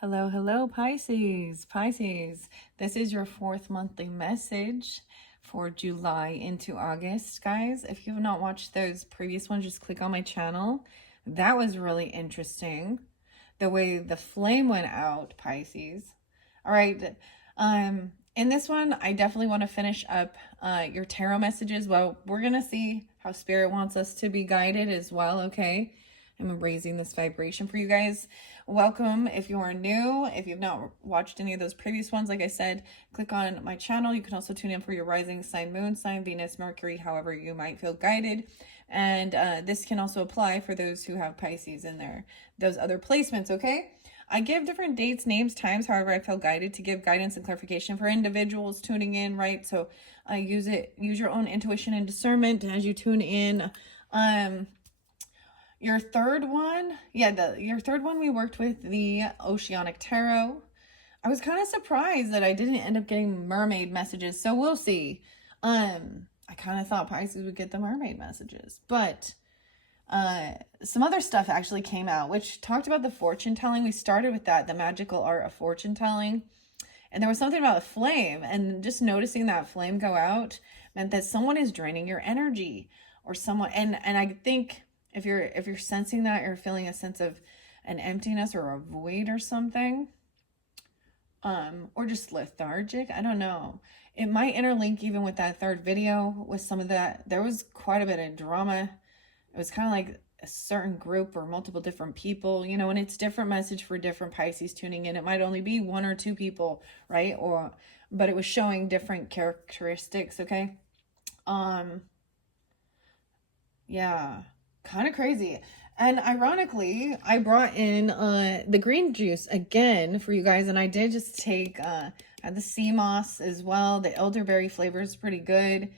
Hello, hello, Pisces. Pisces, this is your fourth monthly message for July into August, guys. If you have not watched those previous ones, just click on my channel. That was really interesting. The way the flame went out, Pisces. All right. In this one, I definitely want to finish up your tarot messages. Well, we're going to see how Spirit wants us to be guided as well, okay? I'm raising this vibration for you guys. Welcome if you are new. If you've not watched any of those previous ones, like I said, click on my channel. You can also tune in for your rising sign, moon sign, Venus, Mercury, however you might feel guided. And this can also apply for those who have Pisces in there, those other placements, okay? I give different dates, names, times, however I feel guided to give guidance and clarification for individuals tuning in, right? So I use your own intuition and discernment as you tune in. Your third one, your third one, we worked with the Oceanic Tarot. I was kind of surprised that I didn't end up getting mermaid messages, so we'll see. I kind of thought Pisces would get the mermaid messages, but some other stuff actually came out, which talked about the fortune telling. We started with that, the magical art of fortune telling. And there was something about a flame, and just noticing that flame go out meant that someone is draining your energy, or someone, and I think if you're sensing that, you're feeling a sense of an emptiness or a void or something, or just lethargic. I don't know. It might interlink even with that third video with some of that. There was quite a bit of drama. It was kind of like a certain group or multiple different people, and it's different message for different Pisces tuning in. It might only be one or two people, right? But it was showing different characteristics, okay? Yeah, kind of crazy. And ironically, I brought in the green juice again for you guys, and I did just take the sea moss as well. The elderberry flavor is pretty good,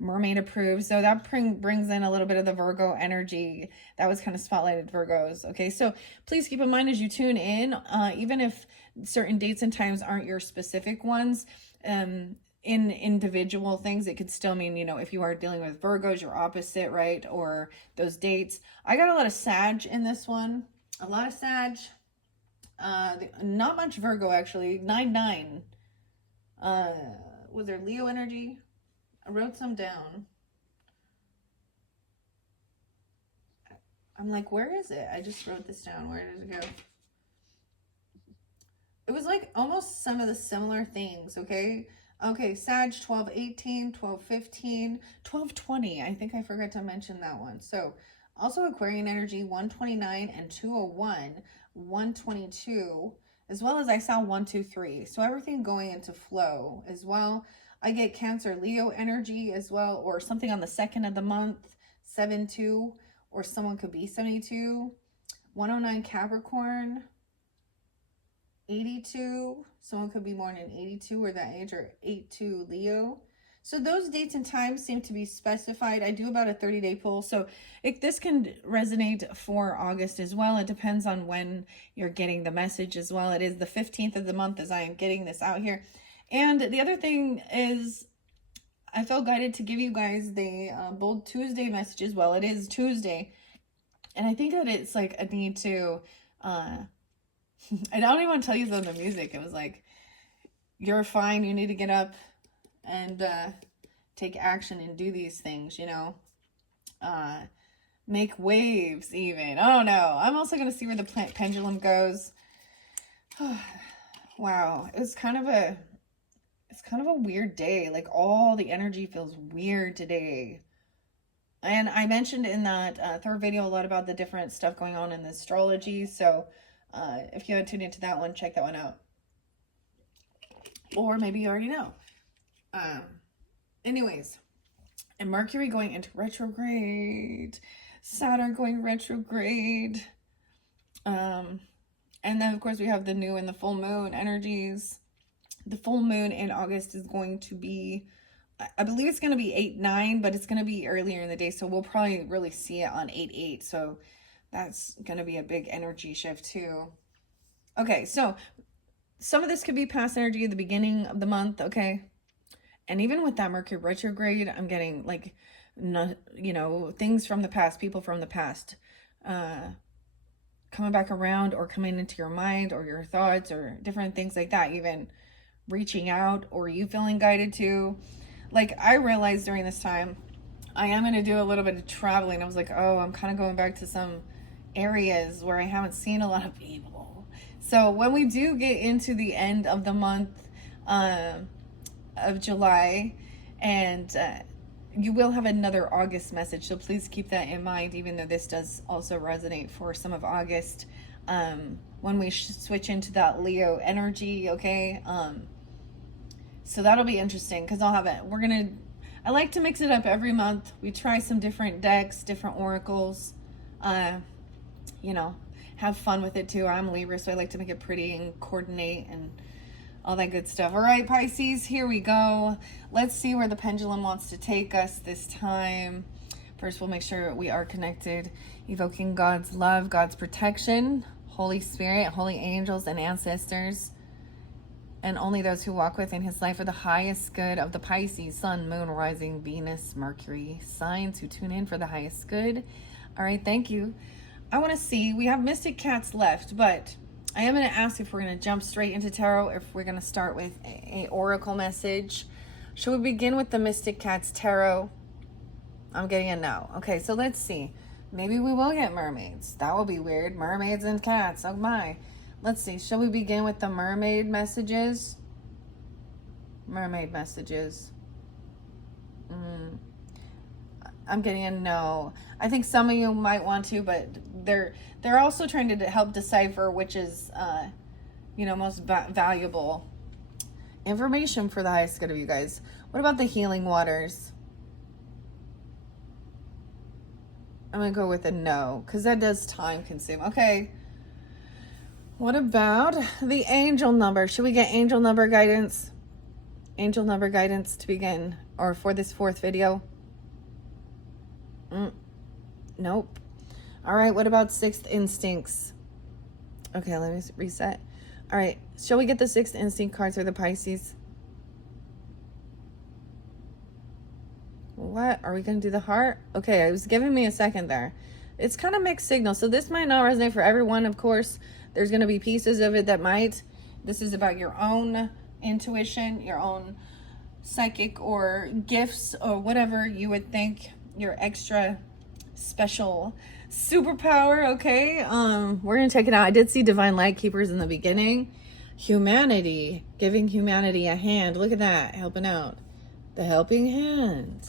mermaid approved. So that brings in a little bit of the Virgo energy that was kind of spotlighted Virgos. Okay, so please keep in mind as you tune in, even if certain dates and times aren't your specific ones, in individual things, it could still mean, if you are dealing with Virgos, your opposite, right? Or those dates. I got a lot of Sag in this one. A lot of Sag. Not much Virgo, actually. 9-9. Was there Leo energy? I wrote some down. I'm like, where is it? I just wrote this down. Where did it go? It was like almost some of the similar things, okay? Okay, Sag 12-18, 12-15, 12-20. I think I forgot to mention that one. So also Aquarian energy 129 and 201, 122, as well as I saw 123. So everything going into flow as well. I get Cancer Leo energy as well, or something on the second of the month, 7-2, or someone could be 72. 109 Capricorn, 82. Someone could be born in 82 or that age, or 82 Leo. So those dates and times seem to be specified. I do about a 30-day pull. So this can resonate for August as well. It depends on when you're getting the message as well. It is the 15th of the month as I am getting this out here. And the other thing is, I felt guided to give you guys the Bold Tuesday message as well. It is Tuesday. And I think that it's like a need to... I don't even want to tell you some of the music. It was like, you're fine. You need to get up and take action and do these things, make waves even. Oh no. I'm also going to see where the pendulum goes. Wow. It's kind of a weird day. Like all the energy feels weird today. And I mentioned in that third video a lot about the different stuff going on in the astrology. So if you haven't tuned into that one, check that one out. Or maybe you already know. Anyways, and Mercury going into retrograde, Saturn going retrograde. And then, of course, we have the new and the full moon energies. The full moon in August is going to be, I believe it's going to be 8-9, but it's going to be earlier in the day. So we'll probably really see it on 8-8. So that's going to be a big energy shift too. Okay, so some of this could be past energy at the beginning of the month, okay? And even with that Mercury retrograde, I'm getting like, things from the past, people from the past. coming back around or coming into your mind or your thoughts or different things like that, even reaching out or you feeling guided to. Like, I realized during this time, I am going to do a little bit of traveling. I was like, oh, I'm kind of going back to some areas where I haven't seen a lot of people. So when we do get into the end of the month of July, and you will have another August message, so please keep that in mind, even though this does also resonate for some of August, when we switch into that Leo energy, okay? So that'll be interesting, because I'll have it. I like to mix it up every month. We try some different decks, different oracles, you know, have fun with it too. I'm Libra, so I like to make it pretty and coordinate and all that good stuff. All right, Pisces, here we go. Let's see where the pendulum wants to take us this time. First, we'll make sure we are connected, evoking God's love, God's protection, Holy Spirit, holy angels, and ancestors, and only those who walk within his life for the highest good of the Pisces, Sun, Moon, Rising, Venus, Mercury signs who tune in for the highest good. All right, thank you. I want to see, we have Mystic Cats left, but I am going to ask if we're going to jump straight into tarot or if we're going to start with a oracle message. Should we begin with the Mystic Cats tarot? I'm getting a no. Okay, so let's see. Maybe we will get mermaids. That will be weird. Mermaids and cats. Oh my. Let's see. Shall we begin with the mermaid messages? Mermaid messages. I'm getting a no. I think some of you might want to, but they're also trying to help decipher which is, most valuable information for the highest good of you guys. What about the healing waters? I'm going to go with a no, because that does time consume. Okay. What about the angel number? Should we get angel number guidance? Angel number guidance to begin, or for this fourth video? Nope. All right, what about sixth instincts? Okay, let me reset. All right, shall we get the sixth instinct cards for the Pisces? What? Are we going to do the heart? Okay, it was giving me a second there. It's kind of mixed signal, so this might not resonate for everyone, of course. There's going to be pieces of it that might. This is about your own intuition, your own psychic or gifts or whatever you would think, your extra special superpower, okay? We're going to check it out. I did see Divine Light Keepers in the beginning. Humanity, giving humanity a hand. Look at that, helping out. The helping hand.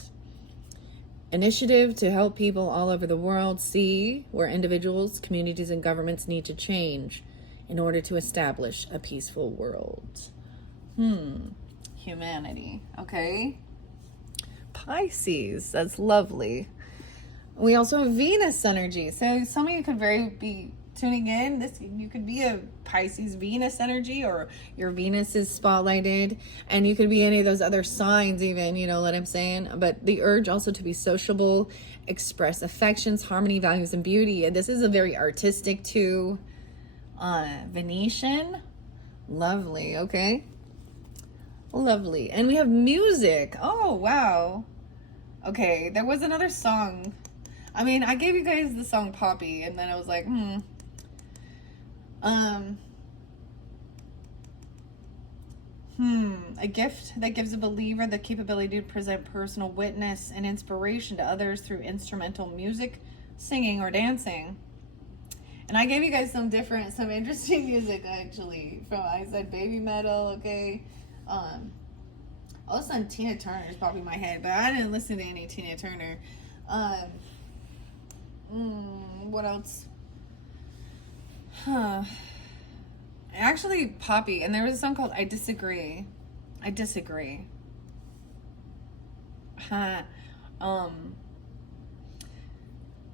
Initiative to help people all over the world see where individuals, communities, and governments need to change in order to establish a peaceful world. Humanity, okay? Pisces, that's lovely. We also have Venus energy. So some of you could be tuning in. You could be a Pisces Venus energy, or your Venus is spotlighted, and you could be any of those other signs even, you know what I'm saying? But the urge also to be sociable, express affections, harmony, values, and beauty. And this is a very artistic too. Venetian. Lovely, okay? Lovely. And we have music. Oh, wow. Okay, there was another song. I mean, I gave you guys the song Poppy, and then I was like, a gift that gives a believer the capability to present personal witness and inspiration to others through instrumental music, singing, or dancing. And I gave you guys some interesting music, actually. I said baby metal, okay? All of a sudden, Tina Turner is popping in my head, but I didn't listen to any Tina Turner. What else? Actually, Poppy, and there was a song called I Disagree. I Disagree. But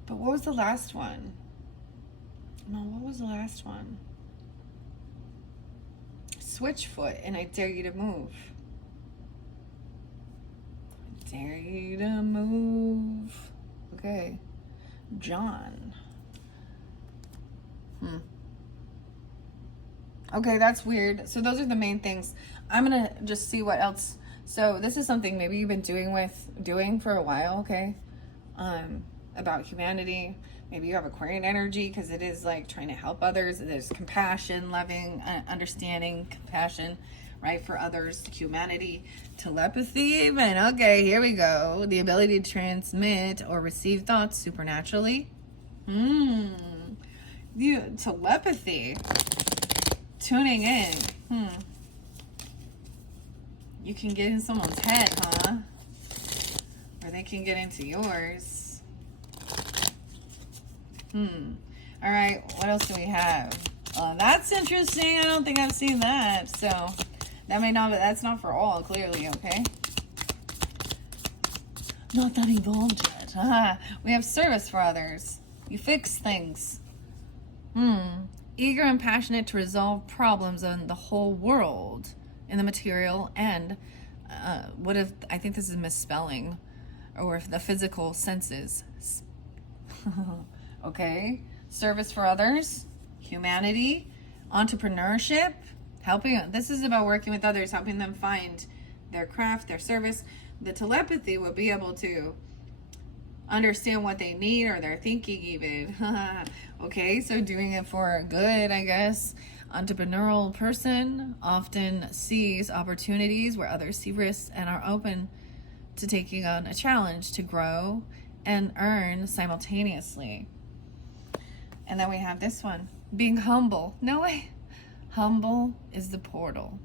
what was the last one? No, what was the last one? Switchfoot, and I Dare You to Move. I dare you to move. Okay. John. Okay, that's weird. So those are the main things. I'm gonna just see what else. So this is something maybe you've been doing for a while, okay? About humanity. Maybe you have Aquarian energy because it is like trying to help others. There's compassion, loving, understanding, compassion, right, for others, humanity, telepathy even. Okay, here we go. The ability to transmit or receive thoughts supernaturally. Telepathy. Tuning in. You can get in someone's head, huh? Or they can get into yours. All right, what else do we have? That's interesting. I don't think I've seen that. So that may not, but that's not for all, clearly, okay? Not that involved yet. We have service for others. You fix things. Eager and passionate to resolve problems in the whole world, in the material and what if, I think this is misspelling, or if the physical senses. Okay, service for others, humanity, entrepreneurship, helping. This is about working with others, helping them find their craft, their service. The telepathy will be able to understand what they need or they're thinking even. Okay, so doing it for good, I guess. Entrepreneurial person often sees opportunities where others see risks and are open to taking on a challenge to grow and earn simultaneously. And then we have this one, being humble. No way. Humble is the portal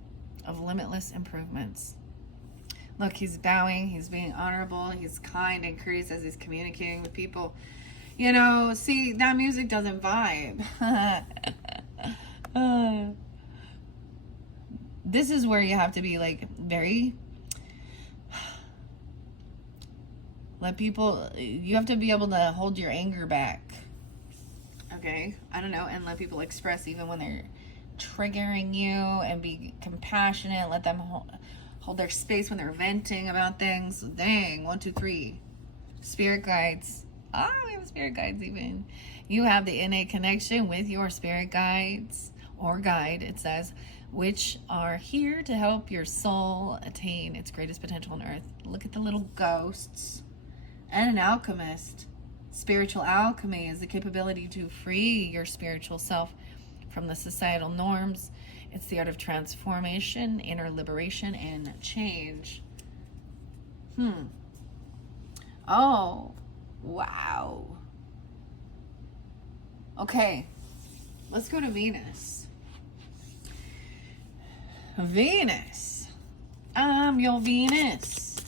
of limitless improvements. Look, he's bowing, he's being honorable, he's kind and courteous as he's communicating with people. You know, see, that music doesn't vibe. This is where you have to be like very, you have to be able to hold your anger back. Okay, I don't know, and let people express even when they're triggering you, and be compassionate. Let them hold their space when they're venting about things. Dang, 1, 2, 3. Spirit guides. We have spirit guides even. You have the innate connection with your spirit guides or guide, it says, which are here to help your soul attain its greatest potential on earth. Look at the little ghosts. And an alchemist. Spiritual alchemy is the capability to free your spiritual self from the societal norms. It's the art of transformation, inner liberation, and change. Oh, wow. Okay, let's go to Venus. Venus. I'm your Venus.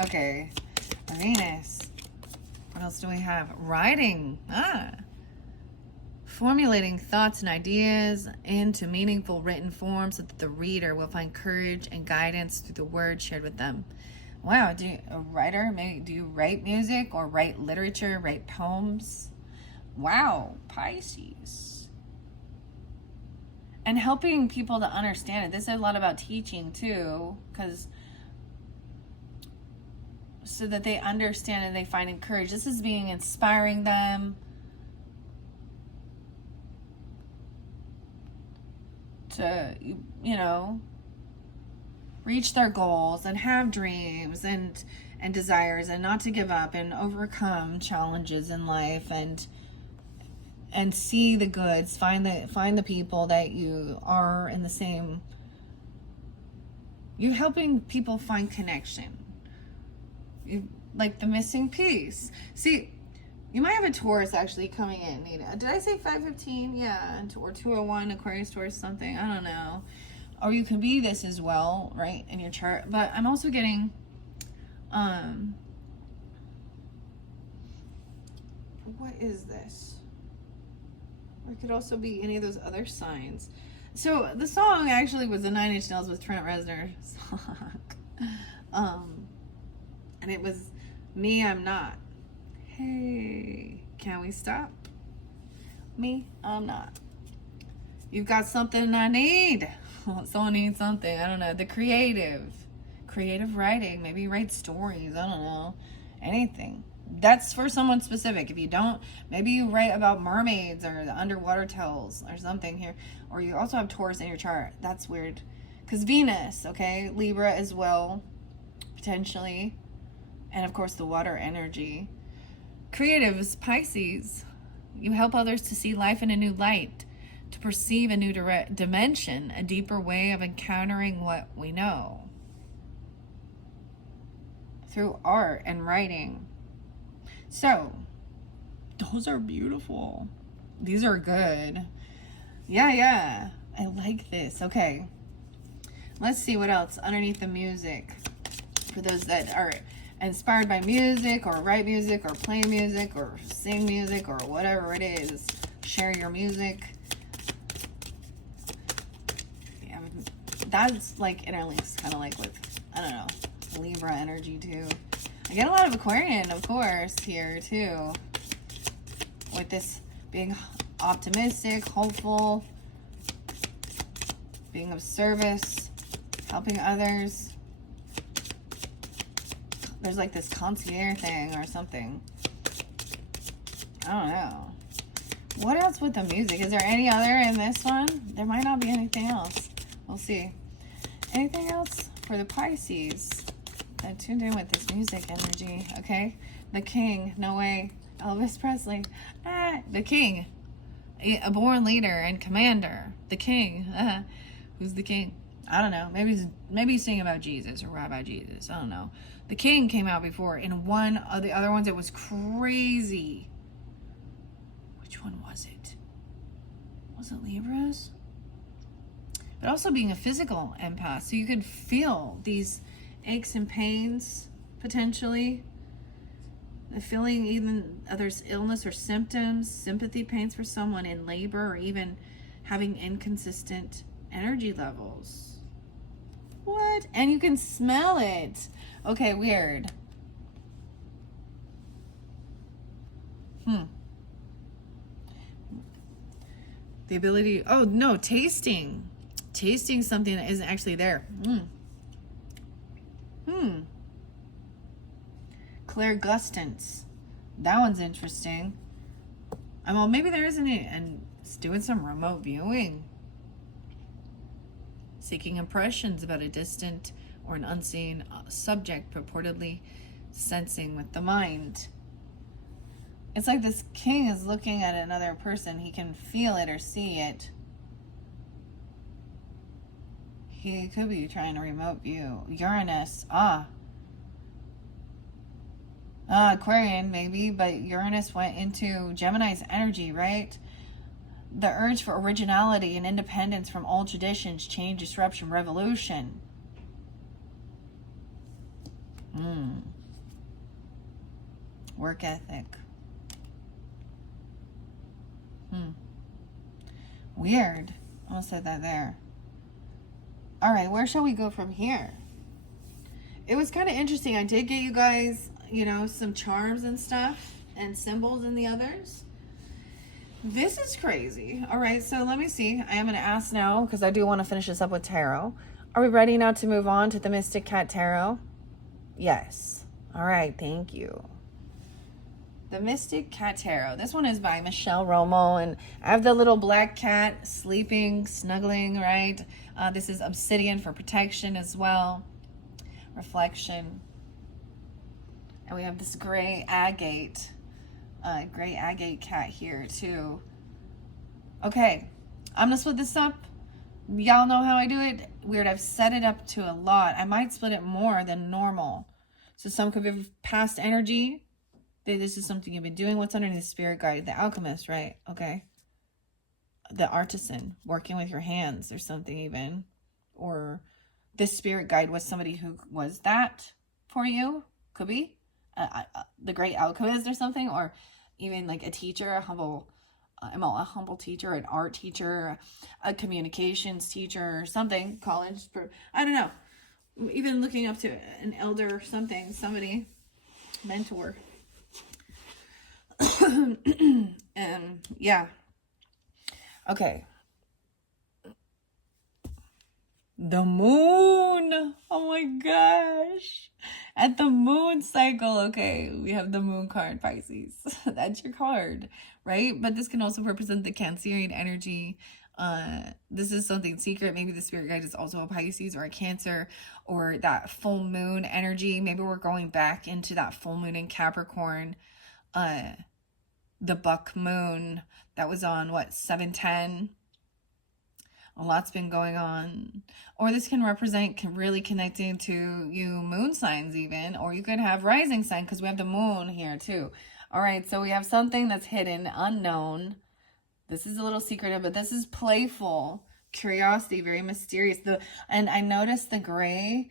Okay, Venus. What else do we have? Writing. Formulating thoughts and ideas into meaningful written form so that the reader will find courage and guidance through the words shared with them. Wow, do you write music or write literature, write poems? Wow, Pisces. And helping people to understand it. This is a lot about teaching too, because so that they understand and they find encouraged. This is being inspiring them to, reach their goals and have dreams and desires, and not to give up and overcome challenges in life, and see the goods, find the people that you are in the same. You're helping people find connection. Like the missing piece. See, you might have a Taurus actually coming in, Nina. Did I say 515? Yeah, or 201, Aquarius, Taurus, something. I don't know. Or you can be this as well, right, in your chart. But I'm also getting, what is this? Or it could also be any of those other signs. So the song actually was the 9 Inch Nails with Trent Reznor's song. And it was Me, I'm Not. Hey, can we stop? Me, I'm not. You've got something I need. Someone needs something. I don't know. The creative writing. Maybe you write stories. I don't know. Anything. That's for someone specific. If you don't, maybe you write about mermaids or the underwater tales or something here. Or you also have Taurus in your chart. That's weird. Because Venus, okay? Libra as well, potentially. And of course, the water energy. Creatives, Pisces. You help others to see life in a new light, to perceive a new dimension, a deeper way of encountering what we know. Through art and writing. So, those are beautiful. These are good. Yeah. I like this. Okay. Let's see what else underneath the music. For those that are inspired by music, or write music, or play music, or sing music, or whatever it is, share your music. Yeah, that's like interlinks kind of like with, I don't know, Libra energy too. I get a lot of Aquarian, of course, here too, with this being optimistic, hopeful, being of service, helping others. There's like this concierge thing or something. I don't know. What else with the music? Is there any other in this one? There might not be anything else. We'll see. Anything else for the Pisces that tuned in with this music energy? Okay. The King. No way. Elvis Presley. The King. A born leader and commander. The King. Who's the King? I don't know. Maybe he's singing about Jesus or Rabbi Jesus. I don't know. The King came out before. In one of the other ones, it was crazy. Which one was it? Was it Libras? But also being a physical empath. So you could feel these aches and pains, potentially. The feeling even others' illness or symptoms. Sympathy pains for someone in labor, or even having inconsistent energy levels. What? And you can smell it. Okay, weird. The ability, oh no, tasting something that isn't actually there. Clairgustance. That one's interesting. Well, maybe there isn't it. And it's doing some remote viewing. Seeking impressions about a distant or an unseen subject, purportedly sensing with the mind. It's like this king is looking at another person. He can feel it or see it. He could be trying to remote view. Uranus. Aquarian maybe, but Uranus went into Gemini's energy, right? The urge for originality and independence from old traditions, change, disruption, revolution. Work ethic. Weird. I'll say that there. All right, where shall we go from here? It was kind of interesting. I did get you guys, some charms and stuff and symbols in the others. This is crazy. All right, so let me see. I am going to ask now because I do want to finish this up with tarot. Are we ready now to move on to the Mystic Cat Tarot? Yes. All right, thank you. The Mystic Cat Tarot. This one is by Michelle Romo, and I have the little black cat sleeping, snuggling, right? This is obsidian for protection as well. Reflection. And we have this gray agate cat here too. Okay, I'm gonna split this up. Y'all know how I do it. Weird, I've set it up to a lot. I might split it more than normal. So some could be past energy. This is something you've been doing. What's underneath the spirit guide? The alchemist, right? Okay. The artisan, working with your hands or something even. Or this spirit guide was somebody who was that for you. Could be. The great alchemist or something. Or even like a teacher, a humble teacher, an art teacher, a communications teacher or something. College. I don't know. Even looking up to an elder or something. Somebody. Mentor. Yeah. Okay. The moon. Oh my gosh. At the moon cycle. Okay. We have the moon card, Pisces. That's your card, right? But this can also represent the Cancerian energy. This is something secret. Maybe the spirit guide is also a Pisces or a Cancer, or that full moon energy. Maybe we're going back into that full moon in Capricorn. The buck moon that was on what, 710. A lot's been going on. Or this can represent really connecting to you moon signs even, or you could have rising sign because we have the moon here too. All right, so we have something that's hidden, unknown. This is a little secretive, but this is playful, curiosity, very mysterious. And I noticed the gray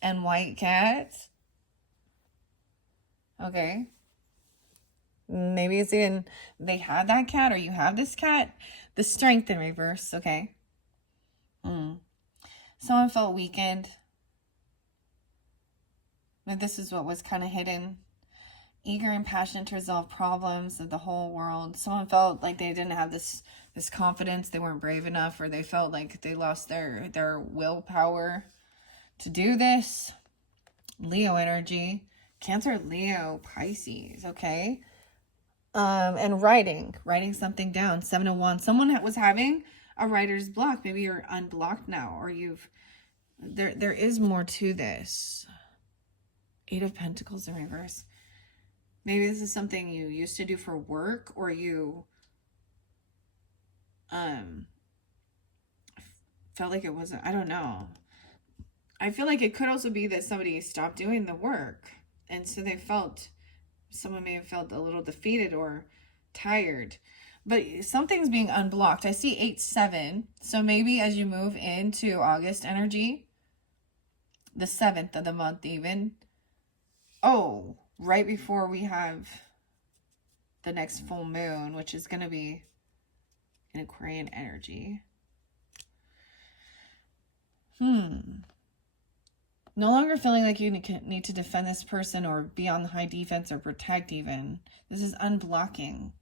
and white cat. Okay. Maybe it's even they had that cat or you have this cat. The strength in reverse, okay? Someone felt weakened. But this is what was kind of hidden. Eager and passionate to resolve problems of the whole world. Someone felt like they didn't have this confidence. They weren't brave enough, or they felt like they lost their willpower to do this. Leo energy. Cancer, Leo, Pisces, okay? And writing something down. 7 of Wands. Someone was having a writer's block. Maybe you're unblocked now, or there is more to this. 8 of Pentacles in reverse. Maybe this is something you used to do for work, or you felt like it wasn't, I don't know. I feel like it could also be that somebody stopped doing the work, and so someone may have felt a little defeated or tired, but something's being unblocked. I see 8-7. So maybe as you move into August energy, the 7th of the month even. Oh, right before we have the next full moon, which is going to be in Aquarian energy. No longer feeling like you need to defend this person or be on the high defense or protect even. This is unblocking.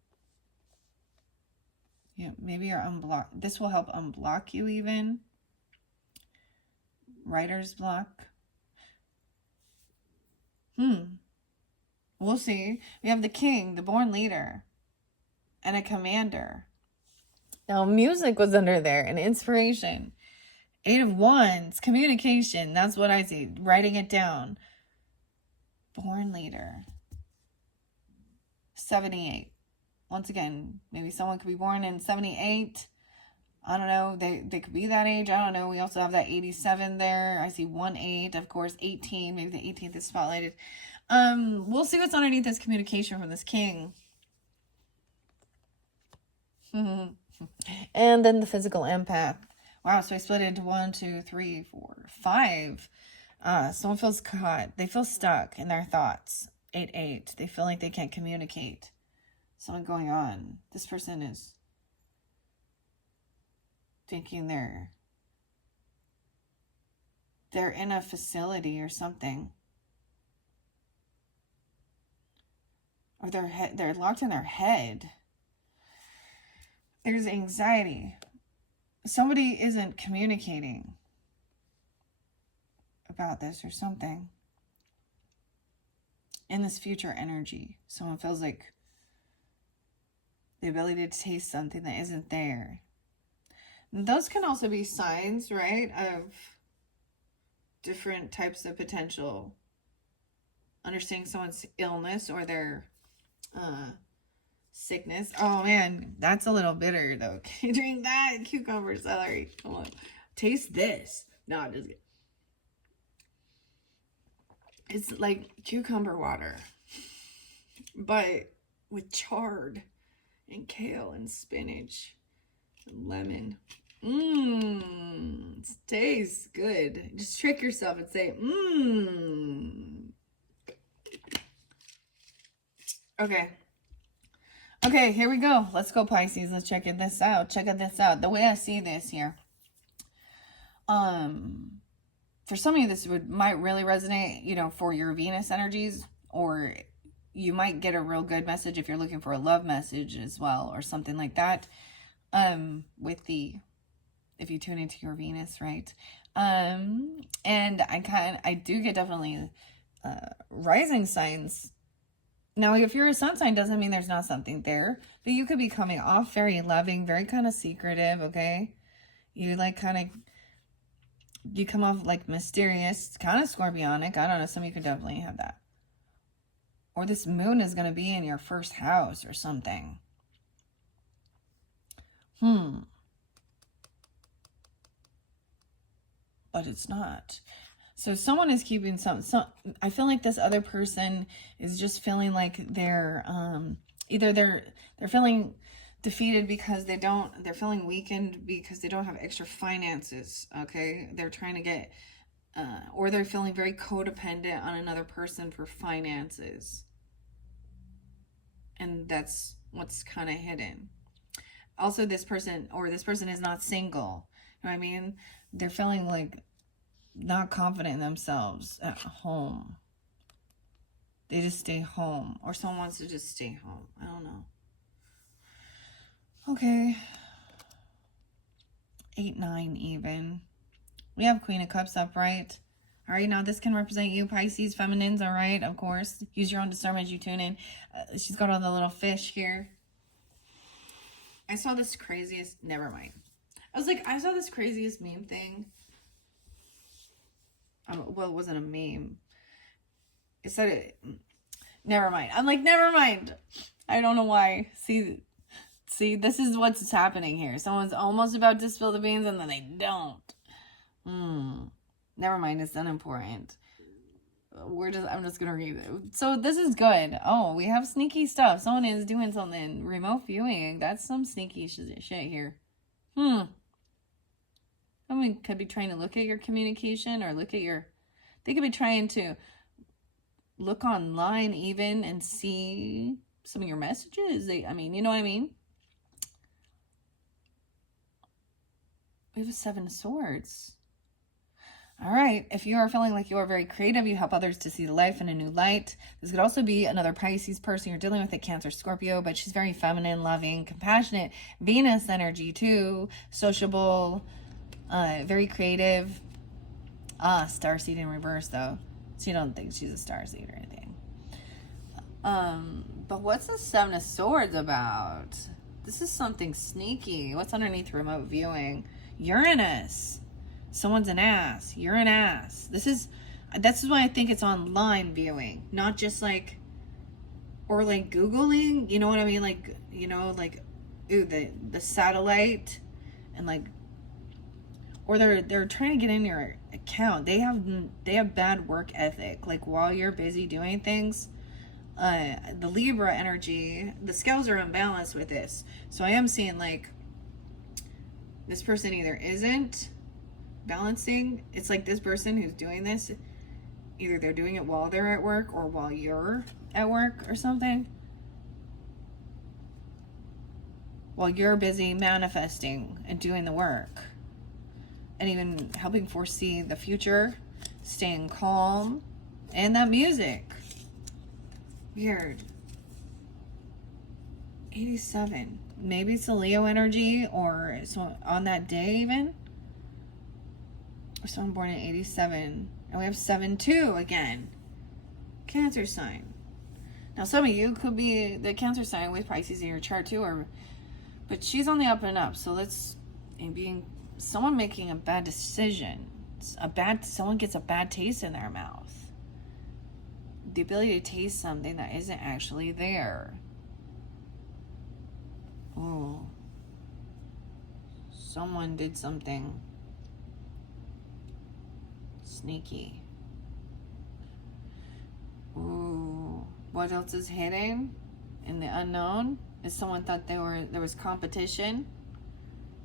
Yeah, maybe you're unblocked. This will help unblock you even. Writer's block. We'll see. We have the king, the born leader, and a commander. Now, music was under there, and inspiration. 8 of Wands, communication. That's what I see. Writing it down. Born leader. 78. Once again, maybe someone could be born in 78. I don't know. They could be that age. I don't know. We also have that 87 there. I see 1-8. Of course, 18. Maybe the 18th is spotlighted. We'll see what's underneath this communication from this king. And then the physical empath. Wow, so I split it into 1, 2, 3, 4, 5. Someone feels caught. They feel stuck in their thoughts. 8-8. They feel like they can't communicate. Something going on. This person is thinking they're in a facility or something. Or they're locked in their head. There's anxiety. Somebody isn't communicating about this or something. In this future energy, someone feels like the ability to taste something that isn't there. And those can also be signs, right, of different types of potential. Understanding someone's illness or their sickness. Oh man, that's a little bitter though. Can you drink that? Cucumber, celery. Come on. Taste this. No, I'm just kidding. It's like cucumber water, but with chard and kale and spinach and lemon. It tastes good. Just trick yourself and say, Okay, here we go. Let's go, Pisces. Let's check this out. The way I see this here. For some of you, this might really resonate, for your Venus energies, or you might get a real good message if you're looking for a love message as well, or something like that. If you tune into your Venus, right? And I do get definitely rising signs Now, if you're a sun sign, doesn't mean there's not something there, but you could be coming off very loving, very kind of secretive, okay? You like kind of, you come off like mysterious, kind of scorpionic. I don't know, some of you could definitely have that. Or this moon is going to be in your first house or something. But it's not. So someone is keeping some I feel like this other person is just feeling like they're either they're feeling defeated because they're feeling weakened because they don't have extra finances, okay? They're trying to get or they're feeling very codependent on another person for finances. And that's what's kind of hidden. Also, this person is not single. You know what I mean? They're feeling like not confident in themselves at home. They just stay home. Or someone wants to just stay home. I don't know. Okay. 8, 9 even. We have Queen of Cups upright. All right, now this can represent you, Pisces, feminines, all right, of course. Use your own discernment as you tune in. She's got all the little fish here. I saw this craziest, never mind. I saw this craziest meme thing. Well, it wasn't a meme. It said it, never mind. I'm like, never mind. I don't know why. See, this is what's happening here. Someone's almost about to spill the beans and then they don't. Never mind, it's unimportant. I'm just gonna read it. So this is good. Oh, we have sneaky stuff. Someone is doing something. Remote viewing. That's some sneaky shit here. Someone could be trying to look at your communication or they could be trying to look online even and see some of your messages. You know what I mean? We have a 7 of Swords. All right, if you are feeling like you are very creative, you help others to see life in a new light. This could also be another Pisces person you're dealing with, a Cancer, Scorpio, but she's very feminine, loving, compassionate. Venus energy too, sociable, very creative. Starseed in reverse though. So you don't think she's a starseed or anything. But what's the 7 of Swords about? This is something sneaky. What's underneath remote viewing? Uranus. Someone's an ass. You're an ass. This is why I think it's online viewing, not just like, or like Googling, you know what I mean? Like, you know, like, ooh, the satellite and like, or they're trying to get in your account. They have bad work ethic. Like while you're busy doing things, the Libra energy, the scales are unbalanced with this. So I am seeing like this person either isn't balancing. It's like this person who's doing this, either they're doing it while they're at work or while you're at work or something. While you're busy manifesting and doing the work. And even helping foresee the future, staying calm, and that music. Weird. 87. Maybe it's a Leo energy, or so on that day even. Or someone born in 87. And we have 7-2 again. Cancer sign. Now some of you could be the Cancer sign with Pisces in your chart too, but she's on the up and up. So someone making a bad decision. Someone gets a bad taste in their mouth. The ability to taste something that isn't actually there. Ooh. Someone did something sneaky. Ooh. What else is hidden in the unknown? Is someone thought there was competition.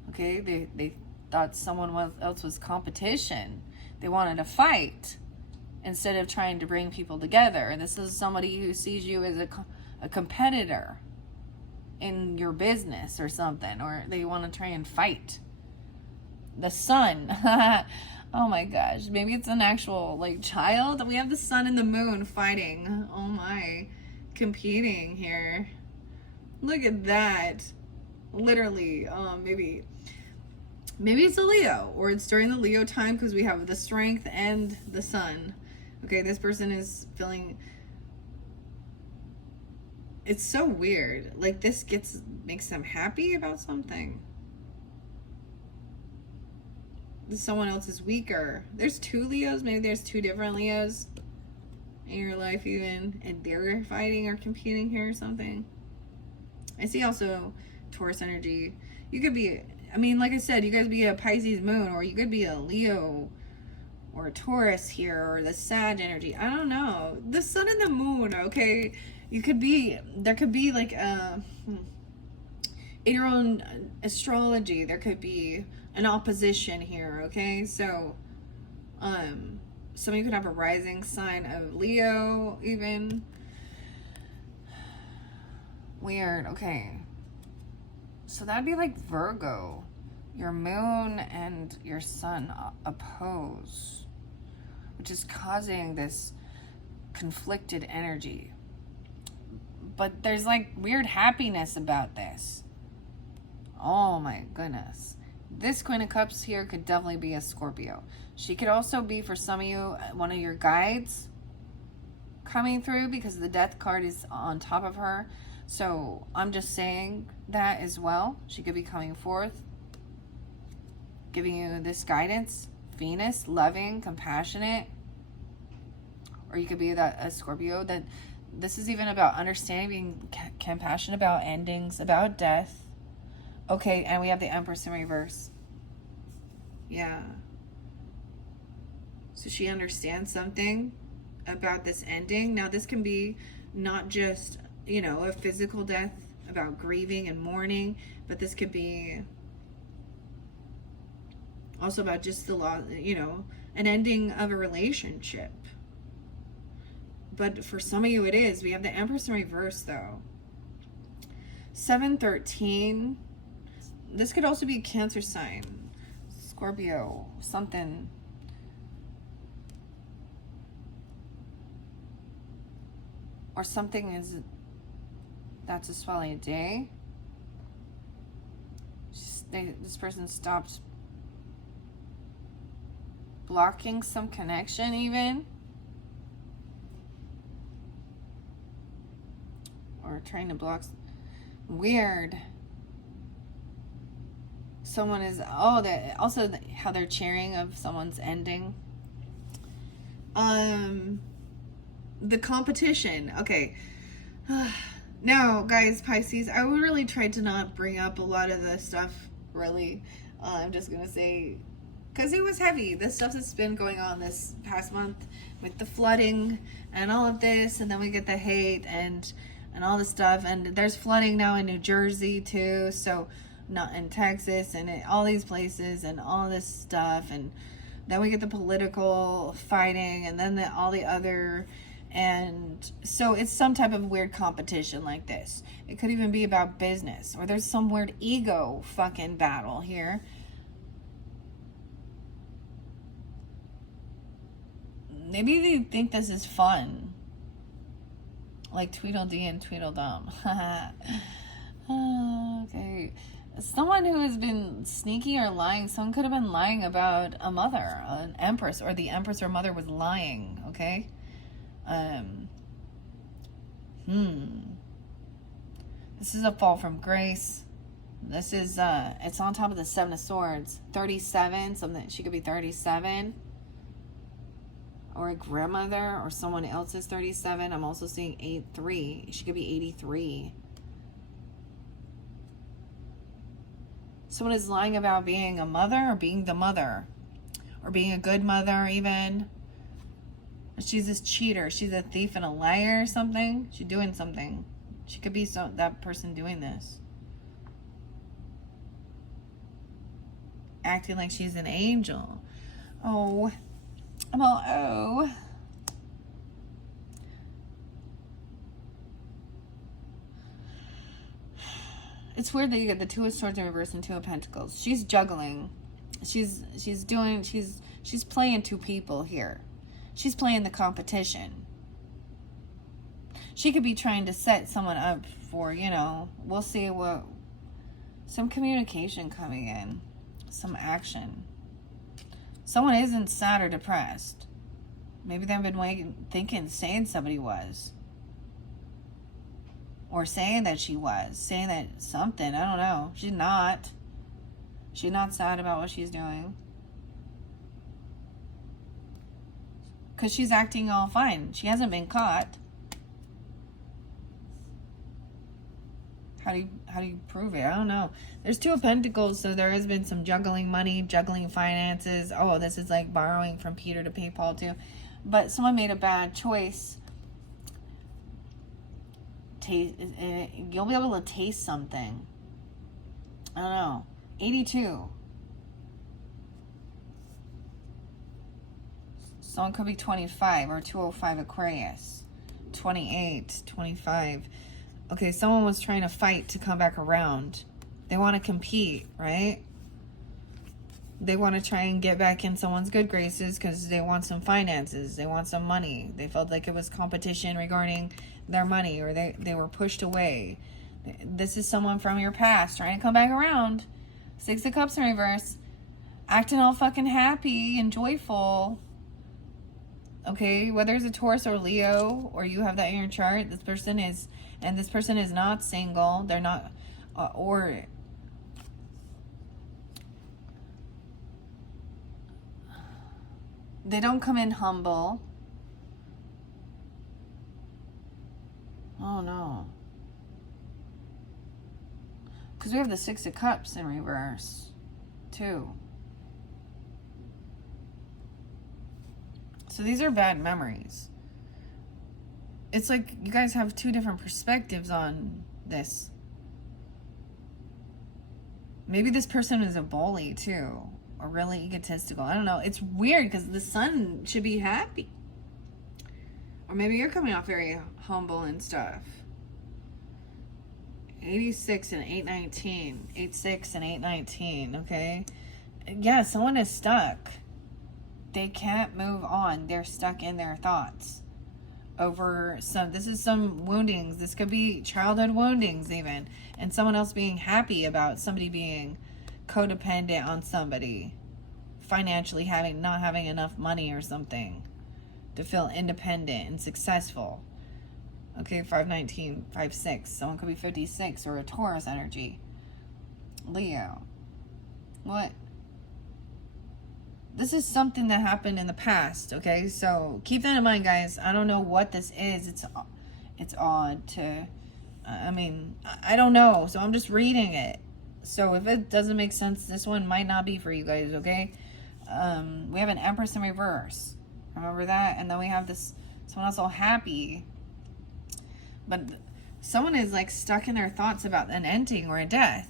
Okay, they thought someone else was competition. They wanted to fight instead of trying to bring people together. This is somebody who sees you as a competitor in your business or something, or they want to try and fight. The sun. Oh my gosh, maybe it's an actual like child. We have the sun and the moon fighting. Oh my, competing here. Look at that. Literally, maybe it's a Leo, or it's during the Leo time because we have the strength and the sun. Okay, this person is feeling It's so weird. Like, this makes them happy about something. Someone else is weaker. There's two Leos. Maybe there's two different Leos in your life even, and they're fighting or competing here or something. I see also Taurus energy. You could be, I mean, like I said, you guys be a Pisces moon, or you could be a Leo or a Taurus here, or the Sag energy. I don't know. The sun and the moon, okay? You could be, there could be like in your own astrology, there could be an opposition here, okay? So, some of you could have a rising sign of Leo, even. Weird, okay. So that'd be like Virgo. Your moon and your sun oppose, which is causing this conflicted energy. But there's like weird happiness about this. Oh my goodness. This Queen of Cups here could definitely be a Scorpio. She could also be, for some of you, one of your guides coming through, because the Death card is on top of her. So I'm just saying that as well. She could be coming forth, giving you this guidance. Venus, loving, compassionate. Or you could be a Scorpio that this is even about understanding, being compassionate about endings, about death. Okay, and we have the Empress in reverse. Yeah. So she understands something about this ending. Now, this can be not just, you know, a physical death, about grieving and mourning, but this could be also about just the loss, you know, an ending of a relationship. But for some of you it is. We have the Empress in reverse, though. 713. This could also be a Cancer sign, Scorpio, something. Or something is, that's a swelling day. This person stops blocking some connection even. Or trying to block. Weird. Someone is, that also how they're cheering of someone's ending. The competition. Okay. Now, guys, Pisces, I would really try to not bring up a lot of the stuff, really. I'm just going to say, because it was heavy. The stuff that's been going on this past month with the flooding and all of this, and then we get the hate and all this stuff. And there's flooding now in New Jersey, too, so not in Texas, and all these places and all this stuff. And then we get the political fighting, and then all the other. And so it's some type of weird competition like this. It could even be about business, or there's some weird ego fucking battle here. Maybe they think this is fun, like Tweedledee and Tweedledum. Okay. Someone who has been sneaky or lying, someone could have been lying about a mother, an empress, or the empress or mother was lying, okay? This is a fall from grace. This is, it's on top of the Seven of Swords. 37, something, she could be 37. Or a grandmother, or someone else is 37. I'm also seeing 83. She could be 83. Someone is lying about being a mother, or being the mother, or being a good mother even. She's this cheater. She's a thief and a liar or something. She's doing something. She could be that person doing this. Acting like she's an angel. Oh. I'm all, oh. It's weird that you get the Two of Swords in reverse and Two of Pentacles. She's juggling. She's playing two people here. She's playing the competition. She could be trying to set someone up for, you know, we'll see what, some communication coming in, some action. Someone isn't sad or depressed. Maybe they've been saying somebody was. Or saying that she was. Saying that something. I don't know. She's not. She's not sad about what she's doing. Because she's acting all fine. She hasn't been caught. How do you prove it? I don't know. There's 2 of Pentacles, so there has been some juggling money, juggling finances. Oh, this is like borrowing from Peter to pay Paul too. But someone made a bad choice. You'll be able to taste something. I don't know. 82. Someone could be 25 or 205 Aquarius. 28, 25. Okay, someone was trying to fight to come back around. They want to compete, right? They want to try and get back in someone's good graces because they want some finances. They want some money. They felt like it was competition regarding their money, or they were pushed away. This is someone from your past trying to come back around. 6 of Cups in reverse. Acting all fucking happy and joyful. Okay, whether it's a Taurus or Leo, or you have that in your chart, this person is not single. They're not, or they don't come in humble. Oh no. Because we have the 6 of Cups in reverse, too. So these are bad memories. It's like you guys have 2 different perspectives on this. Maybe this person is a bully too, or really egotistical. I don't know. It's weird because the sun should be happy. Or maybe you're coming off very humble and stuff. 86 and 819. 86 and 819, okay? Yeah, someone is stuck. They can't move on. They're stuck in their thoughts over this is some woundings. This could be childhood woundings even. And someone else being happy about somebody being codependent on somebody. Financially not having enough money or something to feel independent and successful. Okay, 519, 56. Someone could be 56 or a Taurus energy. Leo. What? This is something that happened in the past, okay? So keep that in mind, guys. I don't know what this is. It's odd to, I don't know. So I'm just reading it. So if it doesn't make sense, this one might not be for you guys, okay? We have an Empress in reverse. Remember that? And then we have this, someone else all happy. But someone is like stuck in their thoughts about an ending or a death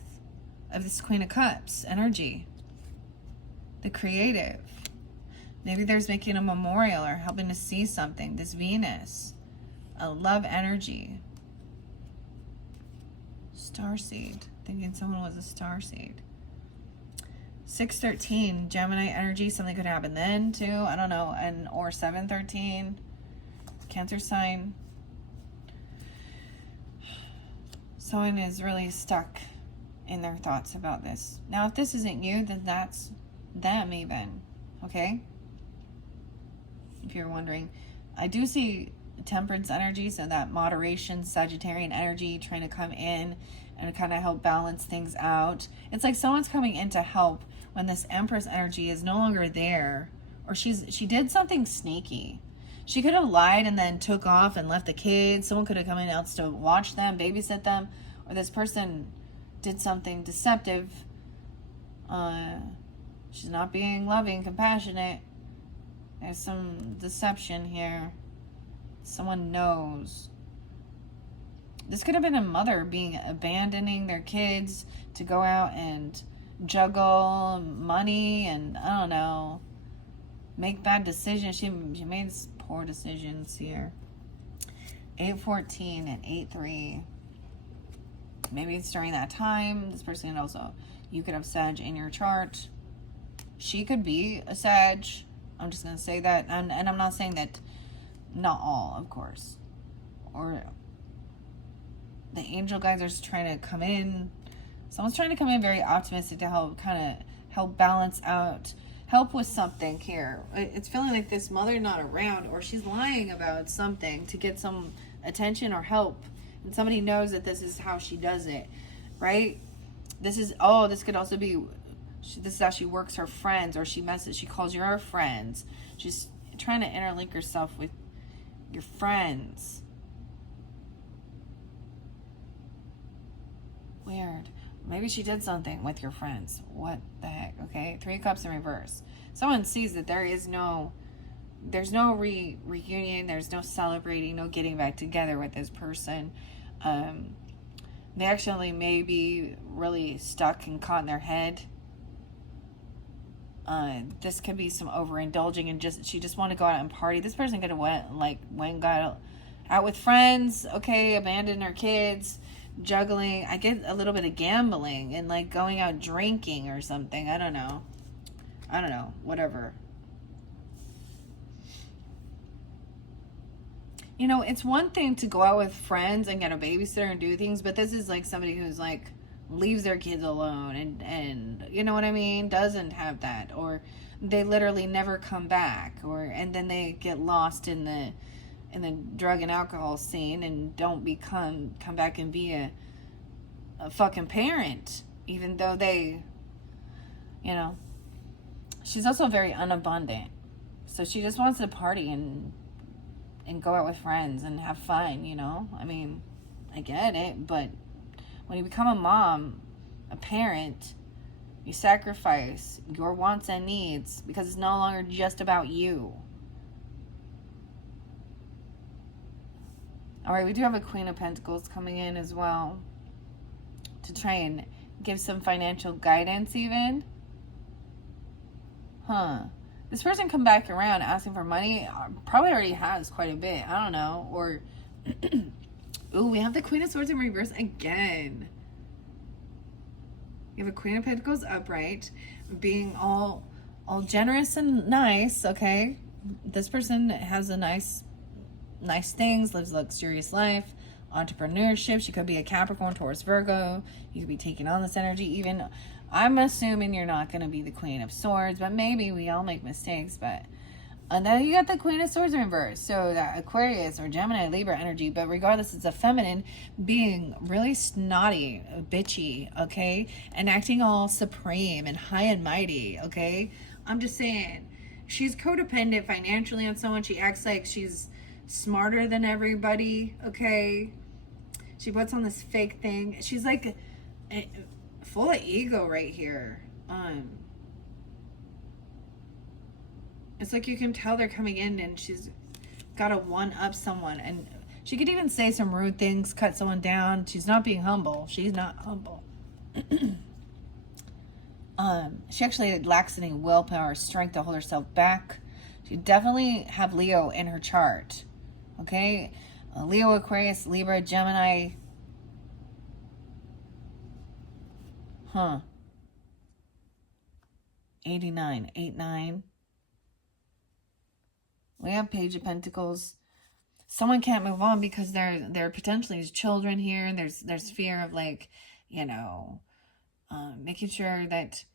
of this Queen of Cups energy. The creative. Maybe there's making a memorial or helping to see something. This Venus. A love energy. Starseed. Thinking someone was a starseed. 613. Gemini energy. Something could happen then too. I don't know. Or 713. Cancer sign. Someone is really stuck in their thoughts about this. Now, if this isn't you, then that's them even, okay? If you're wondering, I do see temperance energy, so that moderation, Sagittarian energy trying to come in and kind of help balance things out. It's like someone's coming in to help when this Empress energy is no longer there, or she did something sneaky. She could have lied and then took off and left the kids. Someone could have come in else to watch them, babysit them, or this person did something deceptive. She's not being loving, compassionate. There's some deception here. Someone knows. This could have been a mother abandoning their kids to go out and juggle money and, I don't know, make bad decisions. She made poor decisions here. 814 and 83. Maybe it's during that time. This person could also, you could have Sag in your chart. She could be a Sag. I'm just going to say that. And I'm not saying that, not all, of course. Or the angel guys are just trying to come in. Someone's trying to come in very optimistic to help balance out, help with something here. It's feeling like this mother not around, or she's lying about something to get some attention or help And somebody knows that this is how she does it, right? This could also be, this is how she works her friends, or she calls your friends. She's trying to interlink herself with your friends. Weird. Maybe she did something with your friends. What the heck? Okay, 3 of Cups in reverse. Someone sees that there's no reunion, there's no celebrating, no getting back together with this person. They actually may be really stuck and caught in their head. This could be some overindulging and she just want to go out and party. This person could have went got out with friends, okay, abandoned her kids, juggling. I get a little bit of gambling and like going out drinking or something. I don't know. Whatever. You know, it's one thing to go out with friends and get a babysitter and do things, but this is like somebody who's like leaves their kids alone and you know what I mean, doesn't have that, or they literally never come back, and then they get lost in the drug and alcohol scene and don't come back and be a fucking parent, even though they, you know. She's also very unabundant, so she just wants to party and go out with friends and have fun, you know? I mean, I get it, but when you become a mom, a parent, you sacrifice your wants and needs because it's no longer just about you. All right, we do have a Queen of Pentacles coming in as well to try and give some financial guidance even. This person come back around asking for money, probably already has quite a bit. I don't know. Or, ooh, we have the Queen of Swords in reverse again. You have a Queen of Pentacles upright, being all generous and nice, okay? This person has a nice things, lives a luxurious life, entrepreneurship. She could be a Capricorn, Taurus, Virgo. You could be taking on this energy even. I'm assuming you're not going to be the Queen of Swords, but maybe we all make mistakes. But and then you got the Queen of Swords in reverse, so that Aquarius or Gemini, Libra energy. But regardless, it's a feminine being really snotty, bitchy, okay, and acting all supreme and high and mighty, okay. I'm just saying, she's codependent financially on someone. She acts like she's smarter than everybody, okay. She puts on this fake thing. She's like full of ego right here. It's like you can tell they're coming in and she's got to one-up someone, and she could even say some rude things, cut someone down. She's not being humble. She's not humble. She actually lacks any willpower, strength to hold herself back. She definitely have Leo in her chart, okay. Leo, Aquarius, Libra, Gemini. 89, 8-9. We have Page of Pentacles. Someone can't move on because there potentially is children here. There's fear of, like, you know, making sure that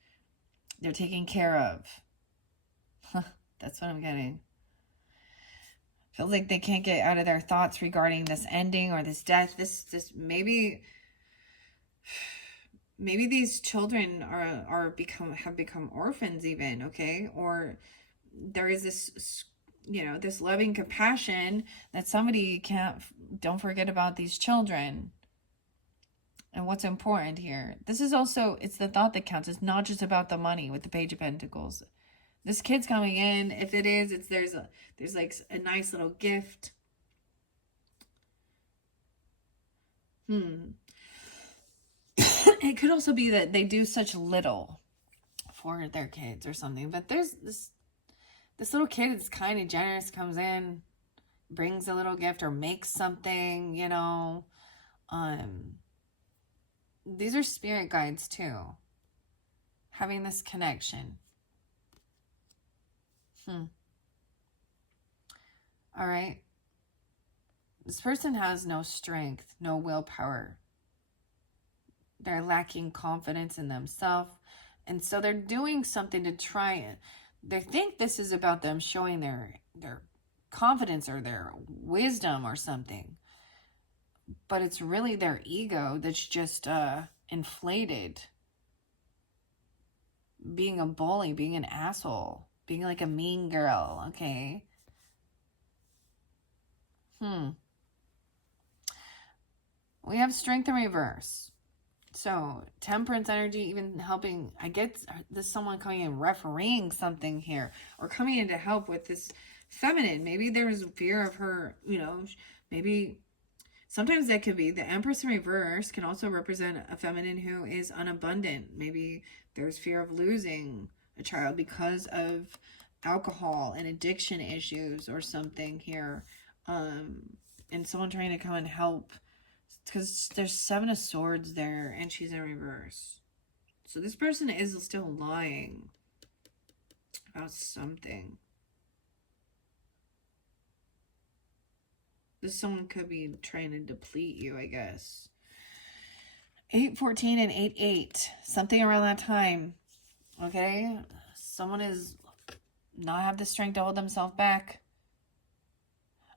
they're taken care of. That's what I'm getting. Feels like they can't get out of their thoughts regarding this ending or this death. This maybe these children have become orphans even, okay? Or there is this, you know, this loving compassion that somebody don't forget about these children and what's important here. This is also, it's the thought that counts. It's not just about the money with the Page of Pentacles. This kid's coming in. If it is, there's like a nice little gift. It could also be that they do such little for their kids or something. But there's this little kid that's kind of generous, comes in, brings a little gift or makes something, you know. These are spirit guides too. Having this connection. All right. This person has no strength, no willpower. They're lacking confidence in themselves. And so they're doing something to try it. They think this is about them showing their confidence or their wisdom or something. but it's really their ego that's just inflated. Being a bully, being an asshole, being like a mean girl, okay? We have strength in reverse. So, temperance energy, even helping, I get this someone coming in refereeing something here, or coming in to help with this feminine. Maybe there's fear of her, maybe sometimes that could be the Empress in reverse can also represent a feminine who is unabundant. Maybe there's fear of losing a child because of alcohol and addiction issues or something here. And someone trying to come and help, because there's 7 of Swords there and she's in reverse. So this person is still lying about something. Someone could be trying to deplete you, I guess. 8-14 and 8-8. Something around that time. Okay? Someone is not have the strength to hold themselves back.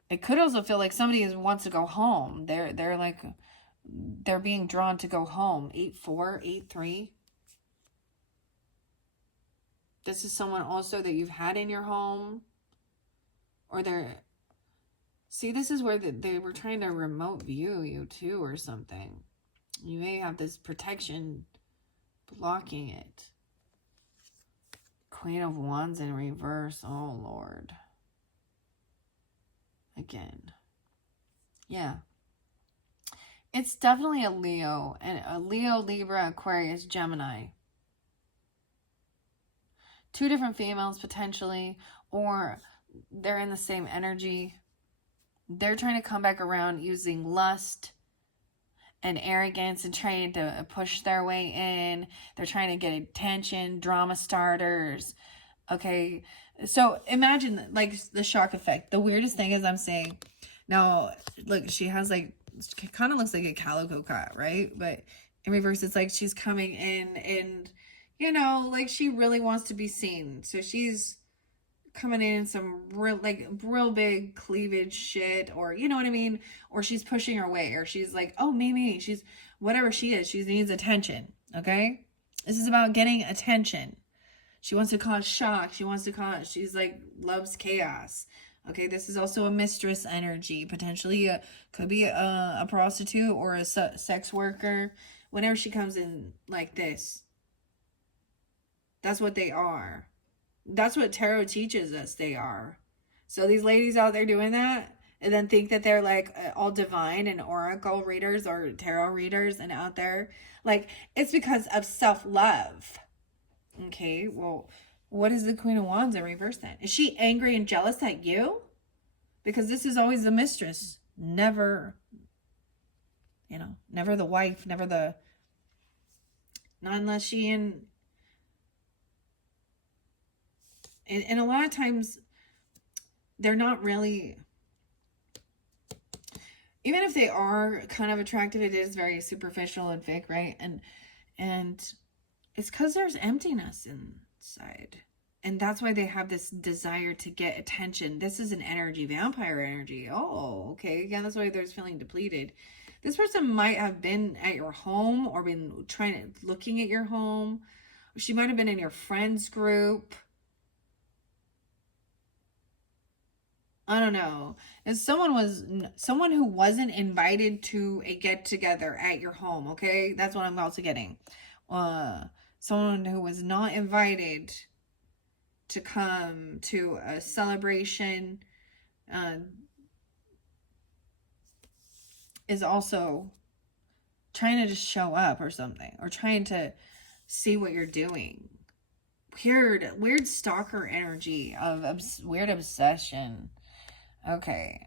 It could also feel like somebody wants to go home. They're like, they're being drawn to go home. 8-4, 8-3. This is someone also that you've had in your home. Or they're... See, this is where they were trying to remote view you too or something. You may have this protection blocking it. Queen of Wands in reverse. Oh, Lord. Again. Yeah. It's definitely a Leo. And a Leo, Libra, Aquarius, Gemini. 2 different females potentially. Or they're in the same energy. They're trying to come back around using lust and arrogance and trying to push their way in. They're trying to get attention, drama starters. Okay, so imagine like the shock effect. The weirdest thing is I'm saying, now, look, she has like, it kind of looks like a calico cat, right? But in reverse, it's like she's coming in and, like she really wants to be seen. So she's coming in some real big cleavage shit, or you know what I mean, or she's pushing her way, or she's like, oh, me, she's whatever she is, she needs attention. Okay, this is about getting attention. She wants to cause shock, she's like, loves chaos. Okay, this is also a mistress energy, potentially could be a prostitute or a sex worker. Whenever she comes in like this, that's what they are. That's what tarot teaches us they are. So these ladies out there doing that and then think that they're like all divine and oracle readers or tarot readers and out there, like, it's because of self-love. Okay, well, what is the Queen of Wands in reverse then? Is she angry and jealous at you? Because this is always the mistress. Never, never the wife, never the... Not unless she and a lot of times they're not really, even if they are kind of attractive, it is very superficial and fake, right? And it's because there's emptiness inside, and that's why they have this desire to get attention. This is an energy, vampire energy. Oh, okay. Again, that's why there's feeling depleted. This person might have been at your home or been looking at your home. She might have been in your friends group. I don't know. If someone who wasn't invited to a get together at your home, okay? That's what I'm also getting. Someone who was not invited to come to a celebration is also trying to just show up or something, or trying to see what you're doing. Weird stalker energy of weird obsession. Okay.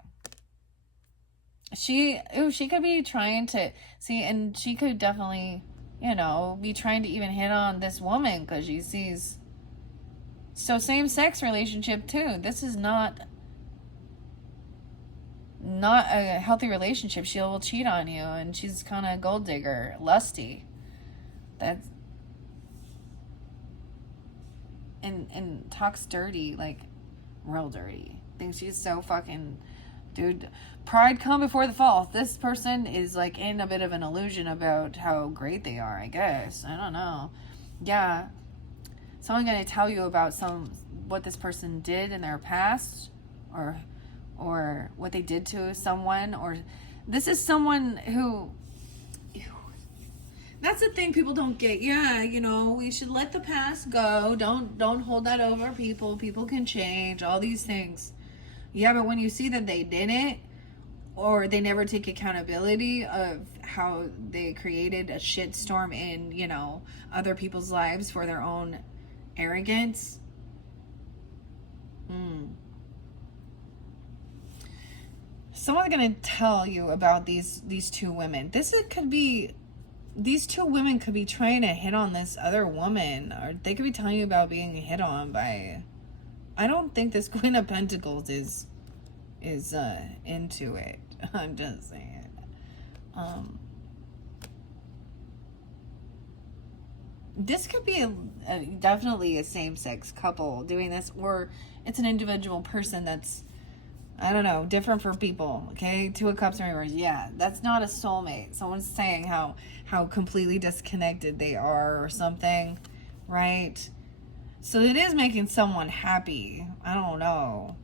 She could be trying to see, and she could definitely, be trying to even hit on this woman because she sees. So same-sex relationship too. This is not a healthy relationship. She will cheat on you, and she's kind of gold digger, lusty. That's and talks dirty, like real dirty. Thinks she's so fucking Dude, pride come before the fall. This person is like in a bit of an illusion about how great they are, I guess. I don't know. Yeah. Someone gonna tell you about what this person did in their past, or what they did to someone, or this is someone who, that's the thing people don't get. Yeah, you know, we should let the past go. Don't hold that over people. People can change, all these things. Yeah, but when you see that they didn't, or they never take accountability of how they created a shitstorm in, you know, other people's lives for their own arrogance. Someone's gonna tell you about these two women. These two women could be trying to hit on this other woman, or they could be telling you about being hit on by. I don't think this Queen of Pentacles is into it. I'm just saying. This could be definitely a same-sex couple doing this, or it's an individual person that's, I don't know, different for people. Okay, Two of Cups in reverse. Yeah, that's not a soulmate. Someone's saying how completely disconnected they are or something, right? So it is making someone happy. I don't know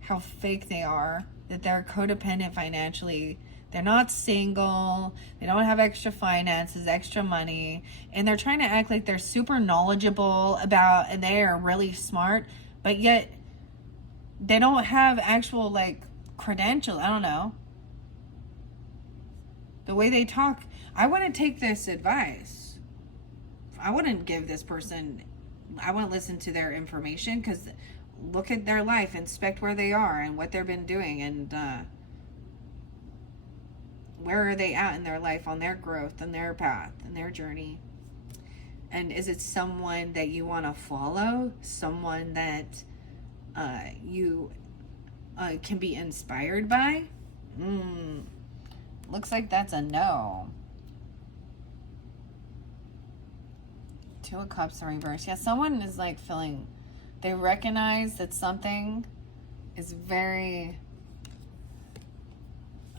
how fake they are, that they're codependent financially. They're not single. They don't have extra finances, extra money. And they're trying to act like they're super knowledgeable about, and they are really smart, but yet they don't have actual, like, credentials. I don't know. The way they talk, I wouldn't take this advice. I wouldn't give this person, I wouldn't listen to their information, because look at their life, inspect where they are and what they've been doing, and where are they at in their life, on their growth and their path and their journey. And is it someone that you want to follow? Someone that you can be inspired by? Looks like that's a no. Two of Cups in reverse. Yeah, someone is like feeling, they recognize that something is very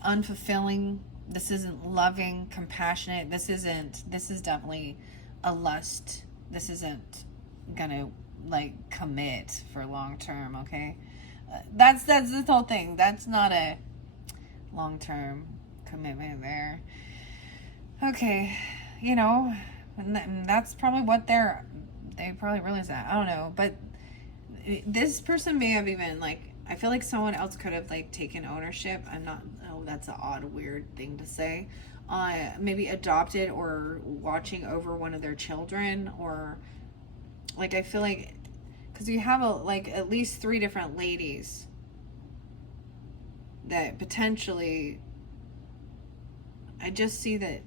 unfulfilling. This isn't loving, compassionate. This is definitely a lust. This isn't gonna like commit for long term, okay? That's the whole thing. That's not a long term commitment there. Okay, you know, and that's probably what they probably realize that. I don't know, but this person may have even, like, I feel like someone else could have like taken ownership. I'm not, oh, that's an odd, weird thing to say. Maybe adopted or watching over one of their children, or like, I feel like, because you have like at least 3 different ladies that potentially, I just see that.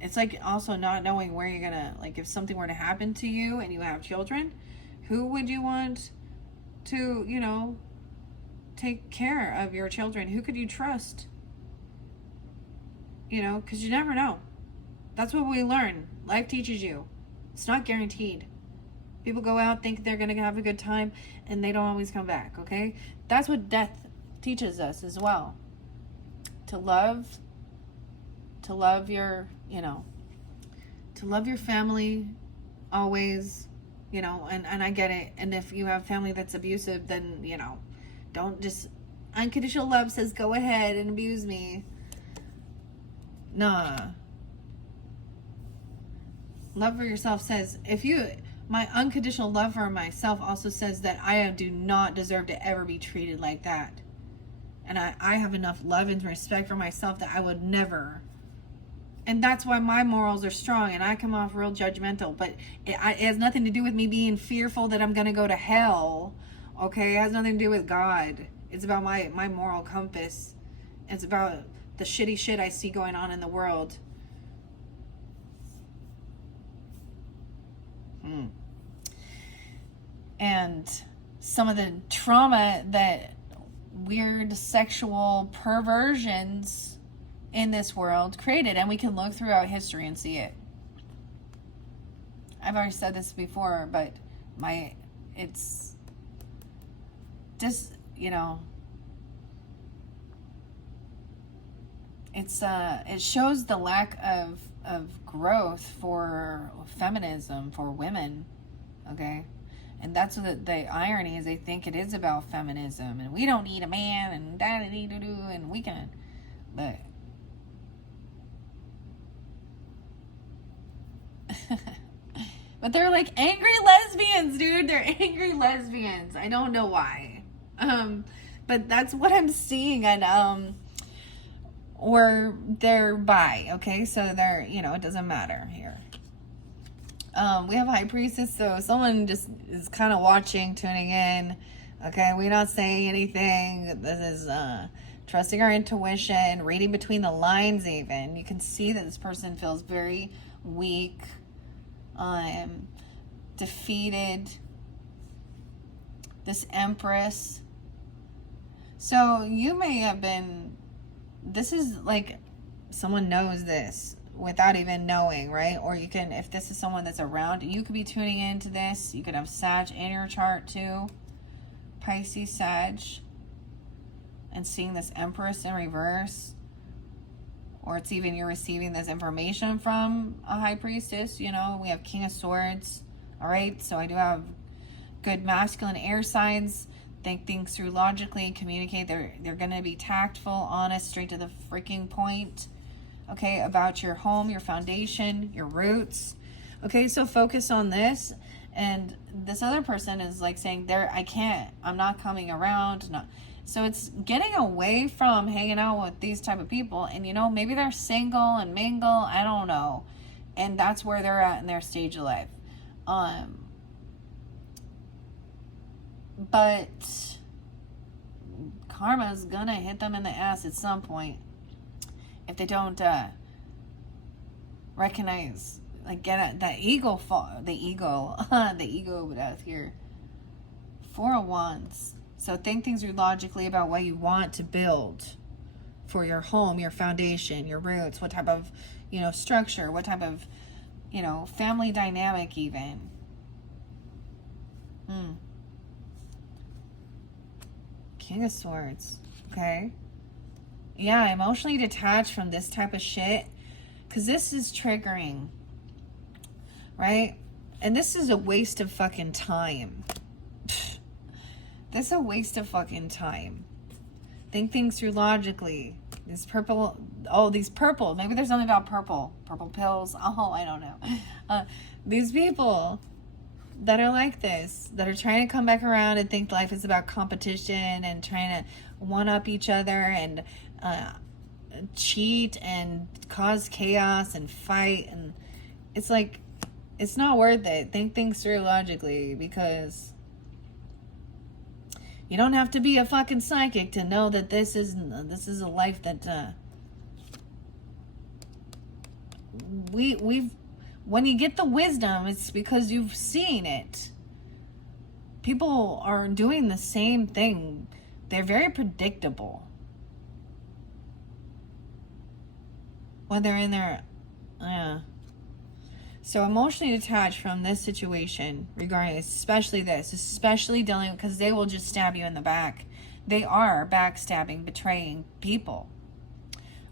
It's like also not knowing where you're gonna, like, if something were to happen to you and you have children, who would you want to, you know, take care of your children? Who could you trust? You know, because you never know. That's what we learn. Life teaches you. It's not guaranteed. People go out, think they're gonna have a good time, and they don't always come back, okay? That's what death teaches us as well. To love your, you know, to love your family always, you know, and I get it. And if you have family that's abusive, then, you know, don't just, unconditional love says go ahead and abuse me. Nah. Love for yourself says, my unconditional love for myself also says that I do not deserve to ever be treated like that. And I have enough love and respect for myself that I would never. And that's why my morals are strong, and I come off real judgmental. But it has nothing to do with me being fearful that I'm going to go to hell. Okay? It has nothing to do with God. It's about my moral compass. It's about the shitty shit I see going on in the world. And some of the trauma that weird sexual perversions in this world created, and we can look throughout history and see it. I've already said this before, but my it's just, you know, it shows the lack of growth for feminism, for women, okay? And that's what the irony is. They think it is about feminism, and we don't need a man, and da-da-dee-doo-doo, and we can, but but they're like angry lesbians, dude. They're angry lesbians. I don't know why. But that's what I'm seeing, and or they're bi, okay? So they're, you know, it doesn't matter here. We have High Priestess, so someone just is kind of watching, tuning in, okay? We're not saying anything. This is trusting our intuition, reading between the lines even. You can see that this person feels very weak, defeated. This Empress. So you may have been, this is like someone knows this without even knowing, right? Or you can, if this is someone that's around, you could be tuning into this. You could have Sag in your chart too. Pisces, Sag. And seeing this Empress in reverse. Or it's even you're receiving this information from a High Priestess. You know, we have King of Swords. All right, so I do have good masculine air signs. Think things through logically, communicate. They're going to be tactful, honest, straight to the freaking point. Okay, about your home, your foundation, your roots. Okay, so focus on this. And this other person is like saying, I'm not coming around. No. So it's getting away from hanging out with these type of people. And, you know, maybe they're single and mingle. I don't know. And that's where they're at in their stage of life. But karma's gonna hit them in the ass at some point if they don't recognize, like, get at that ego the ego out here. 4 of Wands. So think things through logically about what you want to build for your home, your foundation, your roots, what type of, you know, structure, what type of, you know, family dynamic even. King of Swords. Okay. Yeah, emotionally detached from this type of shit. Because this is triggering. Right? And this is a waste of fucking time. This is a waste of fucking time. Think things through logically. These purple. Maybe there's something about purple. Purple pills. Oh, I don't know. These people that are like this, that are trying to come back around and think life is about competition and trying to one-up each other and cheat and cause chaos and fight, and it's like, it's not worth it. Think things through logically, because you don't have to be a fucking psychic to know that this is a life that we've when you get the wisdom, it's because you've seen it. People are doing the same thing. They're very predictable. When they're in their... So emotionally detached from this situation, regarding especially dealing, because they will just stab you in the back. They are backstabbing, betraying people.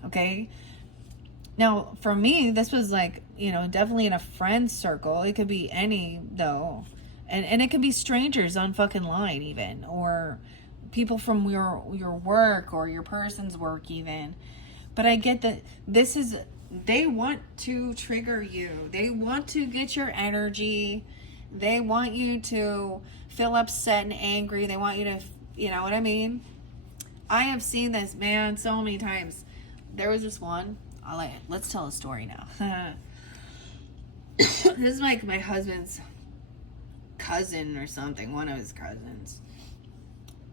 Okay? Now, for me, this was like, you know, definitely in a friend circle. It could be any, though. And it could be strangers on fucking line, even. Or people from your work or your person's work, even. But I get that this is... They want to trigger you. They want to get your energy. They want you to feel upset and angry. They want you to... You know what I mean? I have seen this, man, so many times. There was this one... Let's tell a story now. This is like my husband's cousin or something, one of his cousins.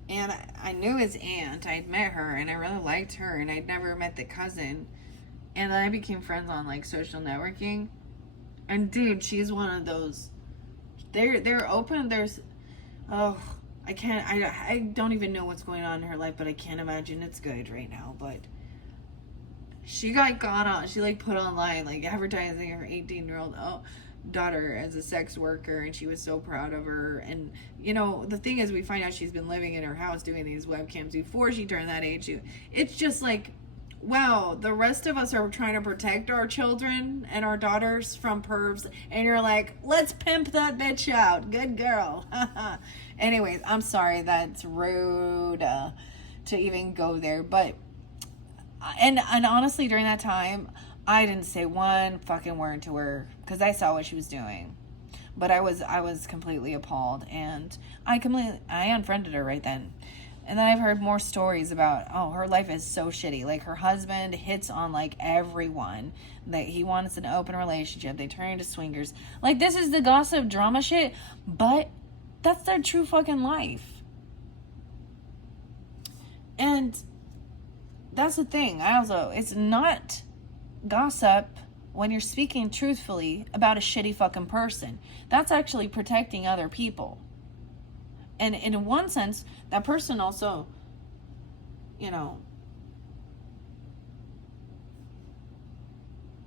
And I knew his aunt. I'd met her and I really liked her, and I'd never met the cousin. And then I became friends on like social networking. And dude, she's one of those. They're open. I don't even know what's going on in her life, but I can't imagine it's good right now. But she got on, she like put online like advertising her 18-year-old. Oh, daughter as a sex worker, and she was so proud of her. And you know, the thing is, we find out she's been living in her house doing these webcams before she turned that age. It's just like, wow, the rest of us are trying to protect our children and our daughters from pervs, and you're like, let's pimp that bitch out. Good girl. Anyways, I'm sorry, that's rude to even go there. But and honestly, during that time, I didn't say one fucking word to her because I saw what she was doing. But I was completely appalled, and I unfriended her right then. And then I've heard more stories about, oh, her life is so shitty. Like, her husband hits on, like, everyone. That he wants an open relationship. They turn into swingers. Like, this is the gossip drama shit, but that's their true fucking life. And that's the thing. It's not gossip when you're speaking truthfully about a shitty fucking person. That's actually protecting other people. And in one sense, that person also, you know,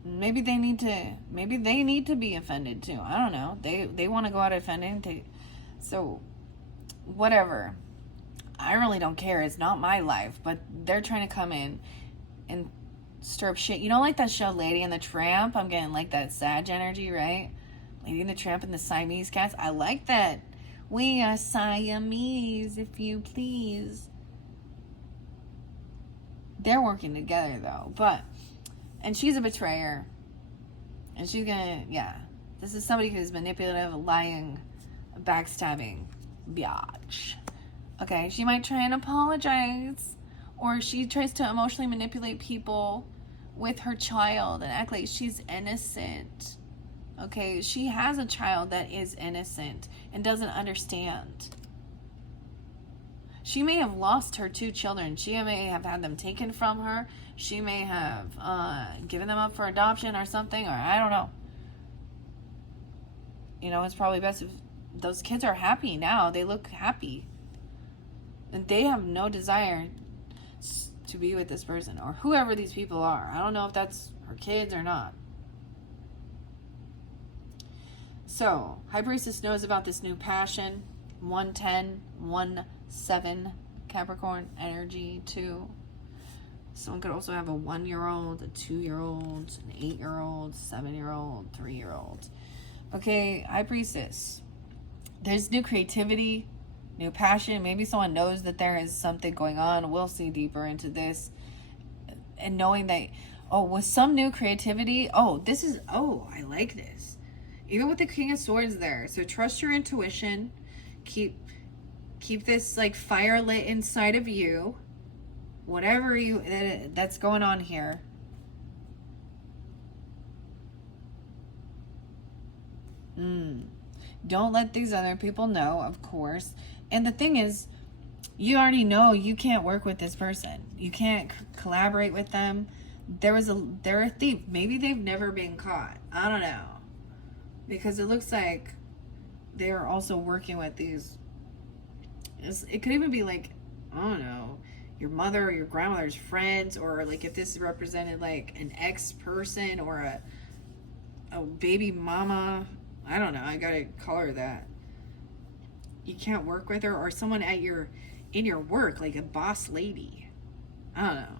maybe they need to be offended too. I don't know. They want to go out offending. So, whatever. I really don't care. It's not my life. But they're trying to come in and stir up shit. You know, like that show Lady and the Tramp? I'm getting like that Sag energy, right? Lady and the Tramp and the Siamese cats. I like that. We are Siamese, if you please. They're working together, though. And she's a betrayer. And she's gonna, this is somebody who's manipulative, lying, backstabbing, biatch. Okay, she might try and apologize. Or she tries to emotionally manipulate people with her child and act like she's innocent. Okay, she has a child that is innocent and doesn't understand. She may have lost her 2 children. She may have had them taken from her. She may have given them up for adoption or something, or I don't know. You know, it's probably best if those kids are happy now. They look happy. And they have no desire to be with this person or whoever these people are. I don't know if that's her kids or not. So, High Priestess knows about this new passion. 110, 1-7 Capricorn energy too. Someone could also have a 1-year-old, a 2-year-old, an 8-year-old, 7-year-old, 3-year-old. Okay, High Priestess. There's new creativity, new passion. Maybe someone knows that there is something going on. We'll see deeper into this. And knowing that, with some new creativity, I like this. Even with the King of Swords there. So trust your intuition. Keep this like fire lit inside of you. Whatever that's going on here. Don't let these other people know, of course. And the thing is, you already know you can't work with this person. You can't collaborate with them. They're a thief. Maybe they've never been caught. I don't know. Because it looks like they're also working with these. It could even be like, I don't know, your mother or your grandmother's friends, or like if this represented like an ex-person or a baby mama. I don't know. I gotta call her that. You can't work with her, or someone in your work, like a boss lady. I don't know.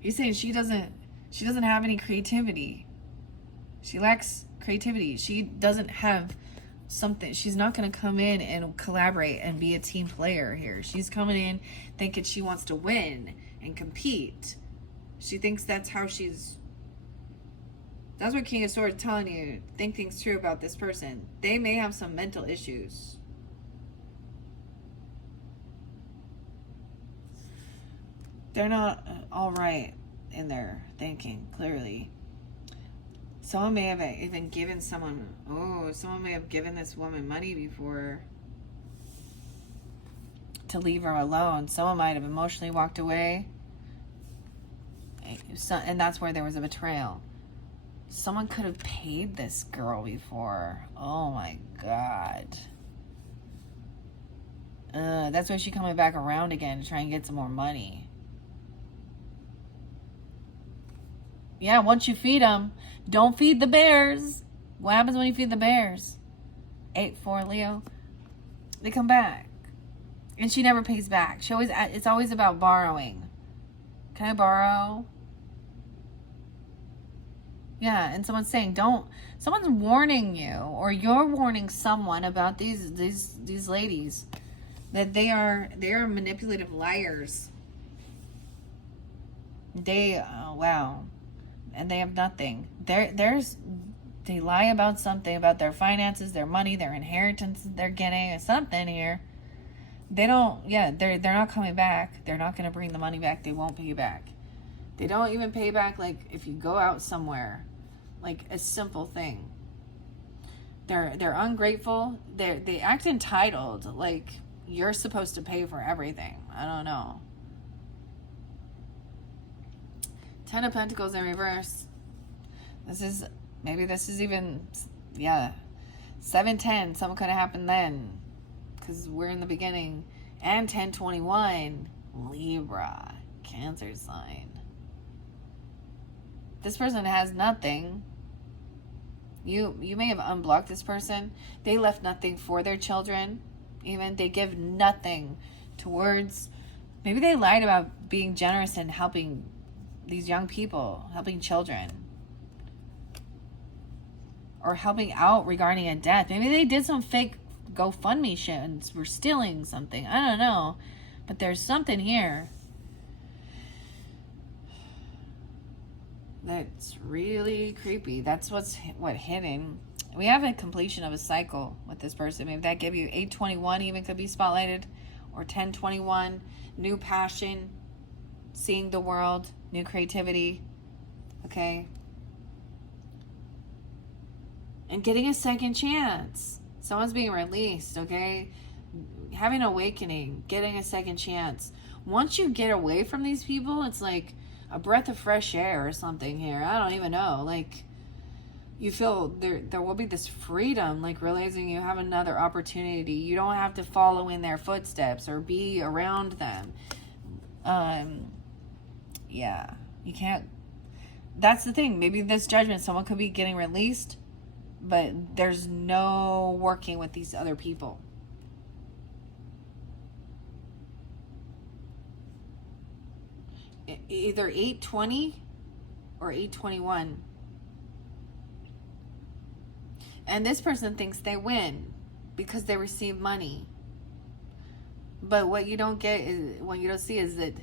He's saying she doesn't have any creativity. She lacks creativity. She doesn't have something. She's not going to come in and collaborate and be a team player here. She's coming in thinking she wants to win and compete. She thinks that's how that's what King of Swords is telling you. Think things through about this person. They may have some mental issues. They're not all right in their thinking, clearly. Someone may have even given someone may have given this woman money before to leave her alone. Someone might have emotionally walked away. And that's where there was a betrayal. Someone could have paid this girl before. Oh my God. That's why she's coming back around again to try and get some more money. Yeah, once you feed them, don't feed the bears. What happens when you feed the bears? 8-4 Leo. They come back. And she never pays back. It's always about borrowing. Can I borrow? Yeah, and someone's saying someone's warning you, or you're warning someone about these ladies, that they are manipulative liars. Wow. And they have nothing. They lie about something, about their finances, their money, their inheritance they're getting, something here. They're not coming back. They're not going to bring the money back. They won't pay you back. They don't even pay back, like, if you go out somewhere, like a simple thing. They're ungrateful. They act entitled, like you're supposed to pay for everything. I don't know. 10 of Pentacles in reverse. This is even, 7-10. Something could have happened then, because we're in the beginning. And 10-21, Libra, Cancer sign. This person has nothing. You may have unblocked this person. They left nothing for their children. Even they give nothing towards. Maybe they lied about being generous and helping these young people, helping children, or helping out regarding a death. Maybe they did some fake GoFundMe shit and were stealing something. I don't know, but there's something here that's really creepy. That's what hidden. We have a completion of a cycle with this person. Maybe that give you 8-21 even could be spotlighted, or 10-21, new passion, seeing the world, new creativity, okay, and getting a second chance. Someone's being released, okay, having an awakening, getting a second chance. Once you get away from these people, it's like a breath of fresh air or something here. I don't even know. Like, you feel there will be this freedom, like realizing you have another opportunity. You don't have to follow in their footsteps or be around them. Yeah, you can't. That's the thing. Maybe this judgment, someone could be getting released, but there's no working with these other people. Either 8-20 or 8-21. And this person thinks they win because they receive money. But what you don't see is that,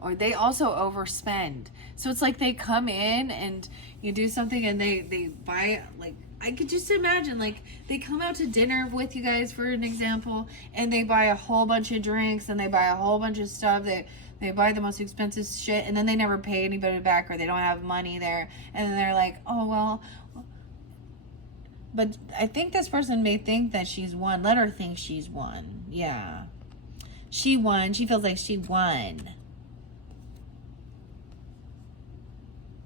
or they also overspend. So it's like they come in and you do something and they buy, like, I could just imagine, like, they come out to dinner with you guys, for an example, and they buy a whole bunch of drinks and they buy a whole bunch of stuff. They buy the most expensive shit, and then they never pay anybody back, or they don't have money there. And then they're like, oh, well. But I think this person may think that she's won. Let her think she's won. Yeah. She won. She feels like she won.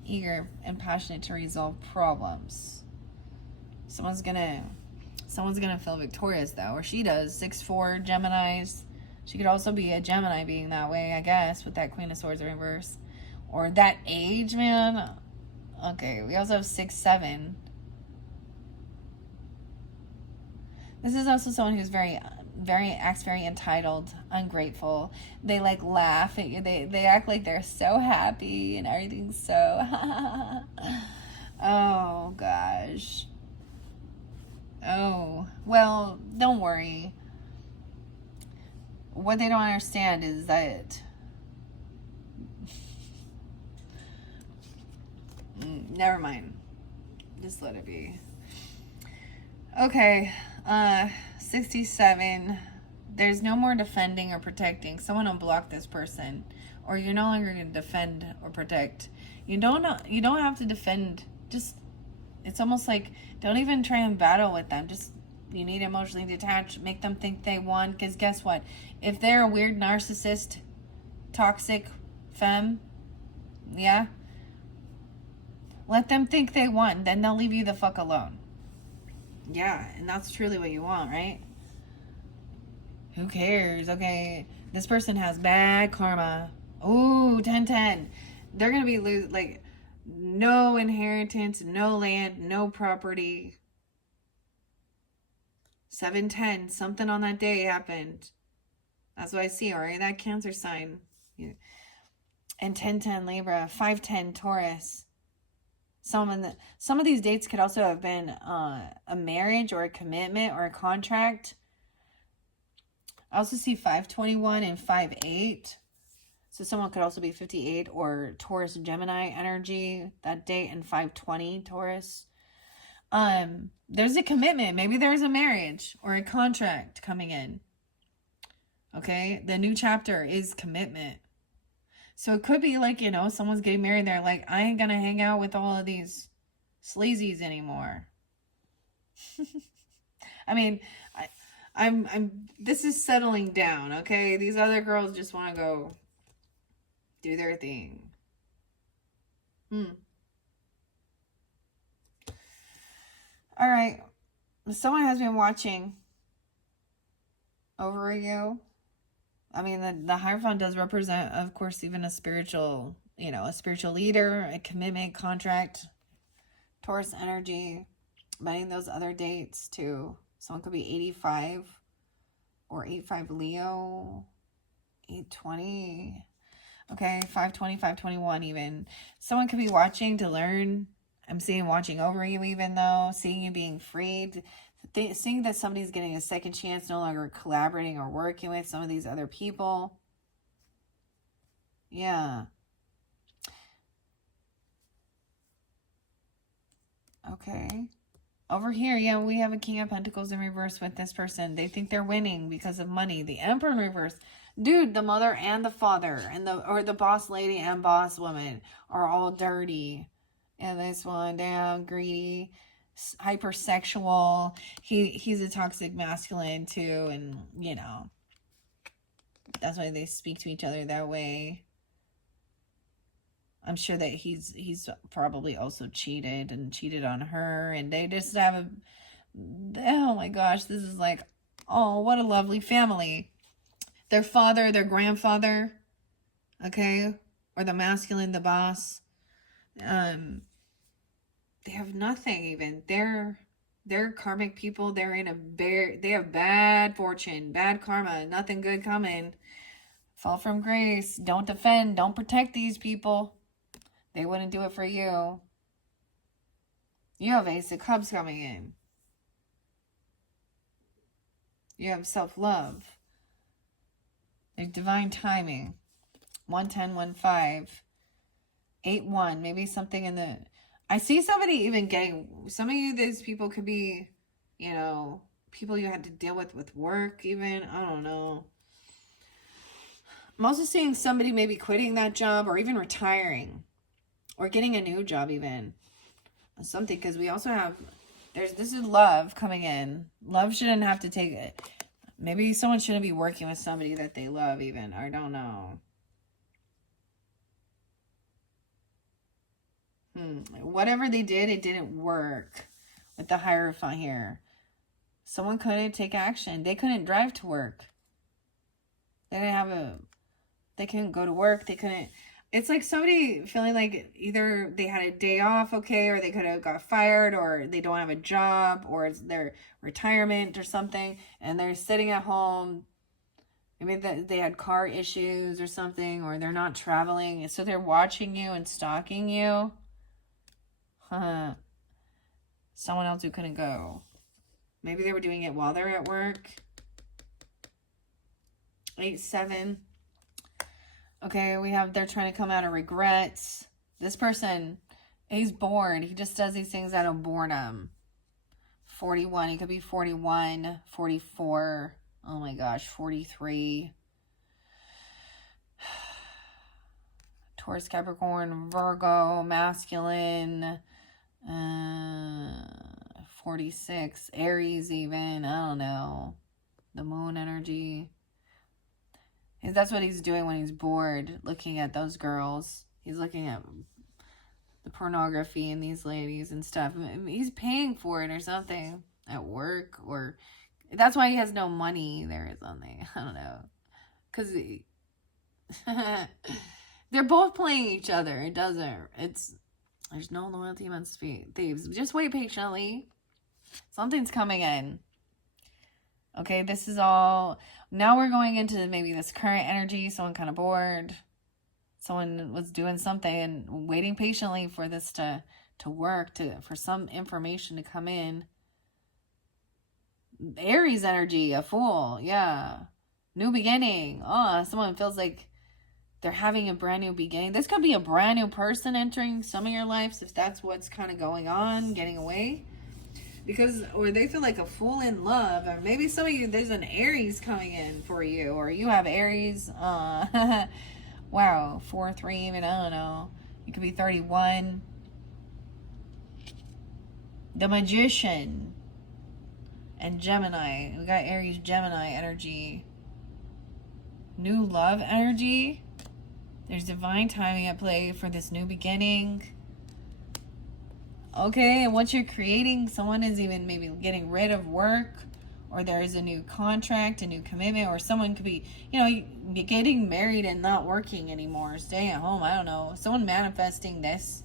Eager and passionate to resolve problems. Someone's gonna feel victorious, though, or she does. 6-4 Geminis. She could also be a Gemini being that way, I guess, with that Queen of Swords in reverse, or that age, man. Okay, we also have 6-7. This is also someone who's acts very entitled, ungrateful. They like laugh at you. They act like they're so happy and everything's so. Oh gosh. Oh, well, don't worry. What they don't understand is that never mind. Just let it be. Okay, 67. There's no more defending or protecting. Someone unblock this person, or you're no longer going to defend or protect. You don't have to defend. Just, it's almost like, don't even try and battle with them. Just, you need to emotionally detach, make them think they won, because guess what? If they're a weird narcissist, toxic femme, yeah, let them think they won, then they'll leave you the fuck alone. Yeah, and that's truly what you want, right? Who cares? Okay, this person has bad karma. Ooh, 10-10. They're gonna be No inheritance, no land, no property. 710, something on that day happened. That's what I see, all right? That Cancer sign. Yeah. And 1010 Libra, 510 Taurus. Some of these dates could also have been a marriage or a commitment or a contract. I also see 521 and 58. So someone could also be 58 or Taurus Gemini energy that date, and 520 Taurus. There's a commitment. Maybe there's a marriage or a contract coming in. Okay, the new chapter is commitment. So it could be like, you know, someone's getting married. They're like, I ain't gonna hang out with all of these sleazies anymore. I mean, this is settling down, okay? These other girls just want to go do their thing. All right. Someone has been watching over you. I mean, the Hierophant does represent, of course, even a spiritual, you know, a spiritual leader, a commitment, contract, Taurus energy, betting those other dates too. Someone could be 85 or 85 Leo, 820. Okay, 520, 521 even. Someone could be watching to learn. I'm seeing watching over you even though, seeing you being freed. Seeing that somebody's getting a second chance, no longer collaborating or working with some of these other people. Yeah. Okay. Over here, yeah, we have a King of Pentacles in reverse with this person. They think they're winning because of money. The Emperor in reverse. Dude, the mother and the father and the boss lady and boss woman are all dirty. And this one, damn, greedy, hypersexual. He's a toxic masculine too, and you know, that's why they speak to each other that way. I'm sure that he's probably also cheated on her, and they just have a, oh my gosh, this is like, oh, what a lovely family. Their father, their grandfather, okay, or the masculine, the boss, they have nothing even. They're karmic people. They have bad fortune, bad karma, nothing good coming. Fall from grace. Don't defend, don't protect these people. They wouldn't do it for you. You have Ace of Cups coming in. You have self-love. There's divine timing. 110, 15, 8-1. Maybe something in the... I see somebody even getting... Some of you, these people could be, you know, people you had to deal with work even. I don't know. I'm also seeing somebody maybe quitting that job or even retiring. Or getting a new job even. Something, because we also have... This is love coming in. Love shouldn't have to take it. Maybe someone shouldn't be working with somebody that they love even. I don't know. Whatever they did, it didn't work with the Hierophant here. Someone couldn't take action. They couldn't drive to work. They couldn't go to work. They couldn't... It's like somebody feeling like either they had a day off, okay, or they could have got fired, or they don't have a job, or it's their retirement or something, and they're sitting at home. Maybe they had car issues or something, or they're not traveling, so they're watching you and stalking you. Someone else who couldn't go. Maybe they were doing it while they're at work. 8-7. Okay, they're trying to come out of regrets. This person, he's bored. He just does these things out of boredom. 41, he could be 41, 44. Oh my gosh, 43. Taurus, Capricorn, Virgo, masculine. 46, Aries even. I don't know. The moon energy. That's what he's doing when he's bored, looking at those girls. He's looking at the pornography in these ladies and stuff. He's paying for it or something at work, or that's why he has no money there or something. I don't know. Because they're both playing each other. It's There's no loyalty amongst thieves. Just wait patiently. Something's coming in. Okay, this is all... Now we're going into maybe this current energy. Someone kind of bored. Someone was doing something and waiting patiently for this to work, for some information to come in. Aries energy, a Fool. Yeah. New beginning. Oh, someone feels like they're having a brand new beginning. This could be a brand new person entering some of your lives, if that's what's kind of going on, getting away. Because, or they feel like a fool in love. Or maybe some of you, there's an Aries coming in for you. Or you have Aries. Wow. 4-3 even. I don't know. You could be 31. The Magician. And Gemini. We got Aries, Gemini energy. New love energy. There's divine timing at play for this new beginning. Okay, and what you're creating, someone is even maybe getting rid of work, or there's a new contract, a new commitment, or someone could be, getting married and not working anymore, staying at home. I don't know. Someone manifesting this.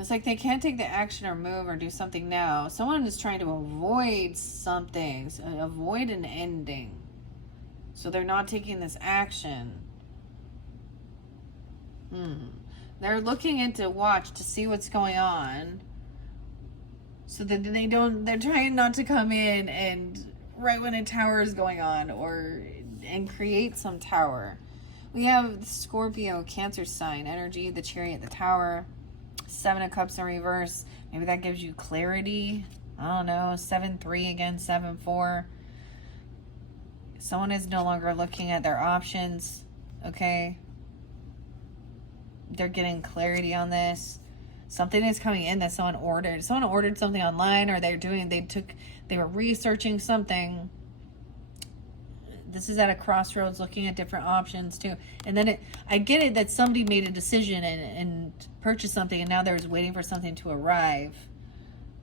It's like they can't take the action or move or do something now. Someone is trying to avoid something, avoid an ending. So they're not taking this action. They're looking into watch to see what's going on. So that they're trying not to come in and right when a tower is going on and create some tower. We have the Scorpio, Cancer sign energy, the Chariot, the Tower, 7 of Cups in reverse. Maybe that gives you clarity. I don't know. 7-3 again, 7-4. Someone is no longer looking at their options. Okay. They're getting clarity on this. Something is coming in that someone ordered. Someone ordered something online, or they were researching something. This is at a crossroads, looking at different options too. And then I get it that somebody made a decision and purchased something, and now they're waiting for something to arrive.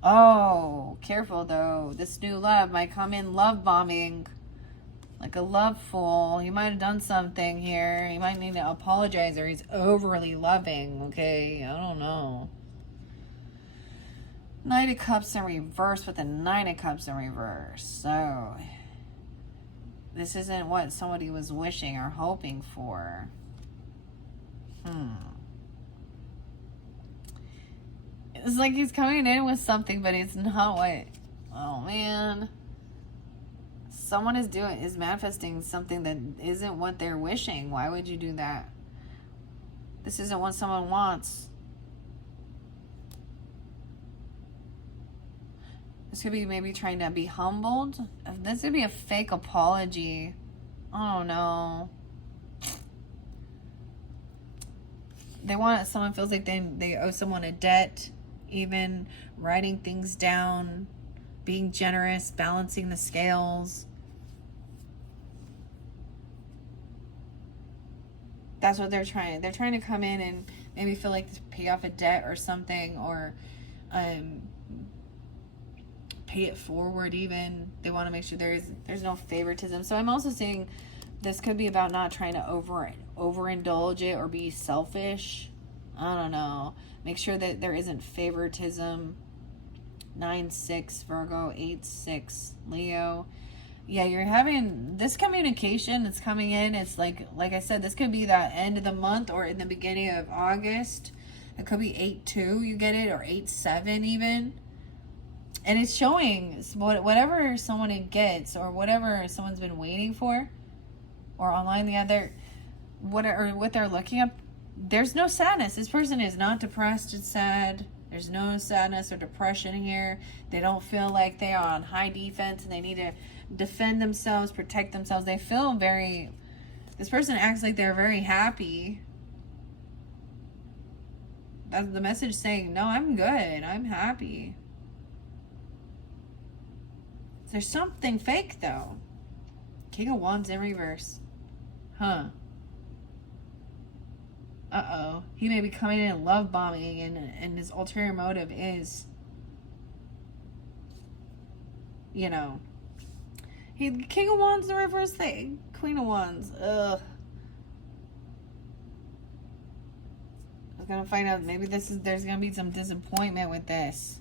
Oh, careful though. This new love might come in love bombing. Like a love fool. He might have done something here. He might need to apologize, or he's overly loving. Okay, I don't know. Knight of Cups in reverse with the Nine of Cups in reverse. So, this isn't what somebody was wishing or hoping for. It's like he's coming in with something, but it's not what... Oh, man. Someone is manifesting something that isn't what they're wishing. Why would you do that? This isn't what someone wants. This could be maybe trying to be humbled. This could be a fake apology. I don't know. Someone feels like they owe someone a debt. Even writing things down. Being generous. Balancing the scales. That's what they're trying. They're trying to come in and maybe feel like to pay off a debt or something, or pay it forward even. They want to make sure there's no favoritism. So I'm also saying this could be about not trying to overindulge it or be selfish. I don't know. Make sure that there isn't favoritism. 9-6 Virgo, 8-6 Leo. Yeah, you're having this communication that's coming in. It's like I said, this could be that end of the month or in the beginning of August. It could be 8-2, you get it, or 8-7 even. And it's showing whatever someone gets or whatever someone's been waiting for, or online what they're looking up. There's no sadness. This person is not depressed. It's sad. There's no sadness or depression here. They don't feel like they are on high defense and they need to defend themselves, protect themselves. They feel this person acts like they're very happy. That's the message saying, no, I'm good. I'm happy. There's something fake though. King of Wands in reverse. Uh-oh. He may be coming in love bombing, and his ulterior motive is, King of Wands in reverse thing. Queen of Wands. Ugh. gonna find out. Maybe there's gonna be some disappointment with this.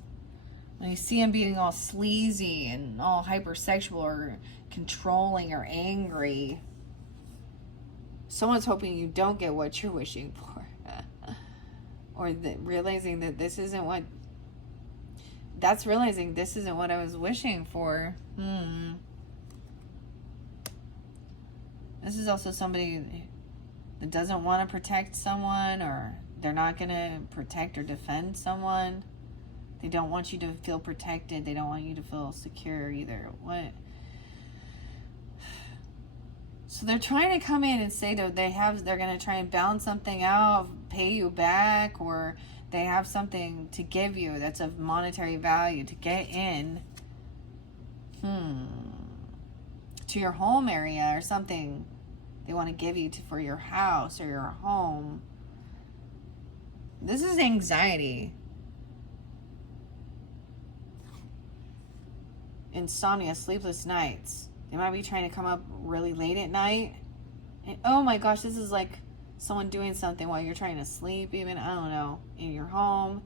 When you see him being all sleazy and all hypersexual or controlling or angry, someone's hoping you don't get what you're wishing for. Or realizing that this isn't what... That's realizing this isn't what I was wishing for. This is also somebody that doesn't want to protect someone, or they're not going to protect or defend someone. They don't want you to feel protected. They don't want you to feel secure either. What? So they're trying to come in and say that they're going to try and balance something out, pay you back, or they have something to give you that's of monetary value to get in to your home area or something. They want to give you for your house or your home. This is anxiety. Insomnia, sleepless nights. They might be trying to come up really late at night. And, oh my gosh, this is like someone doing something while you're trying to sleep even. I don't know. In your home.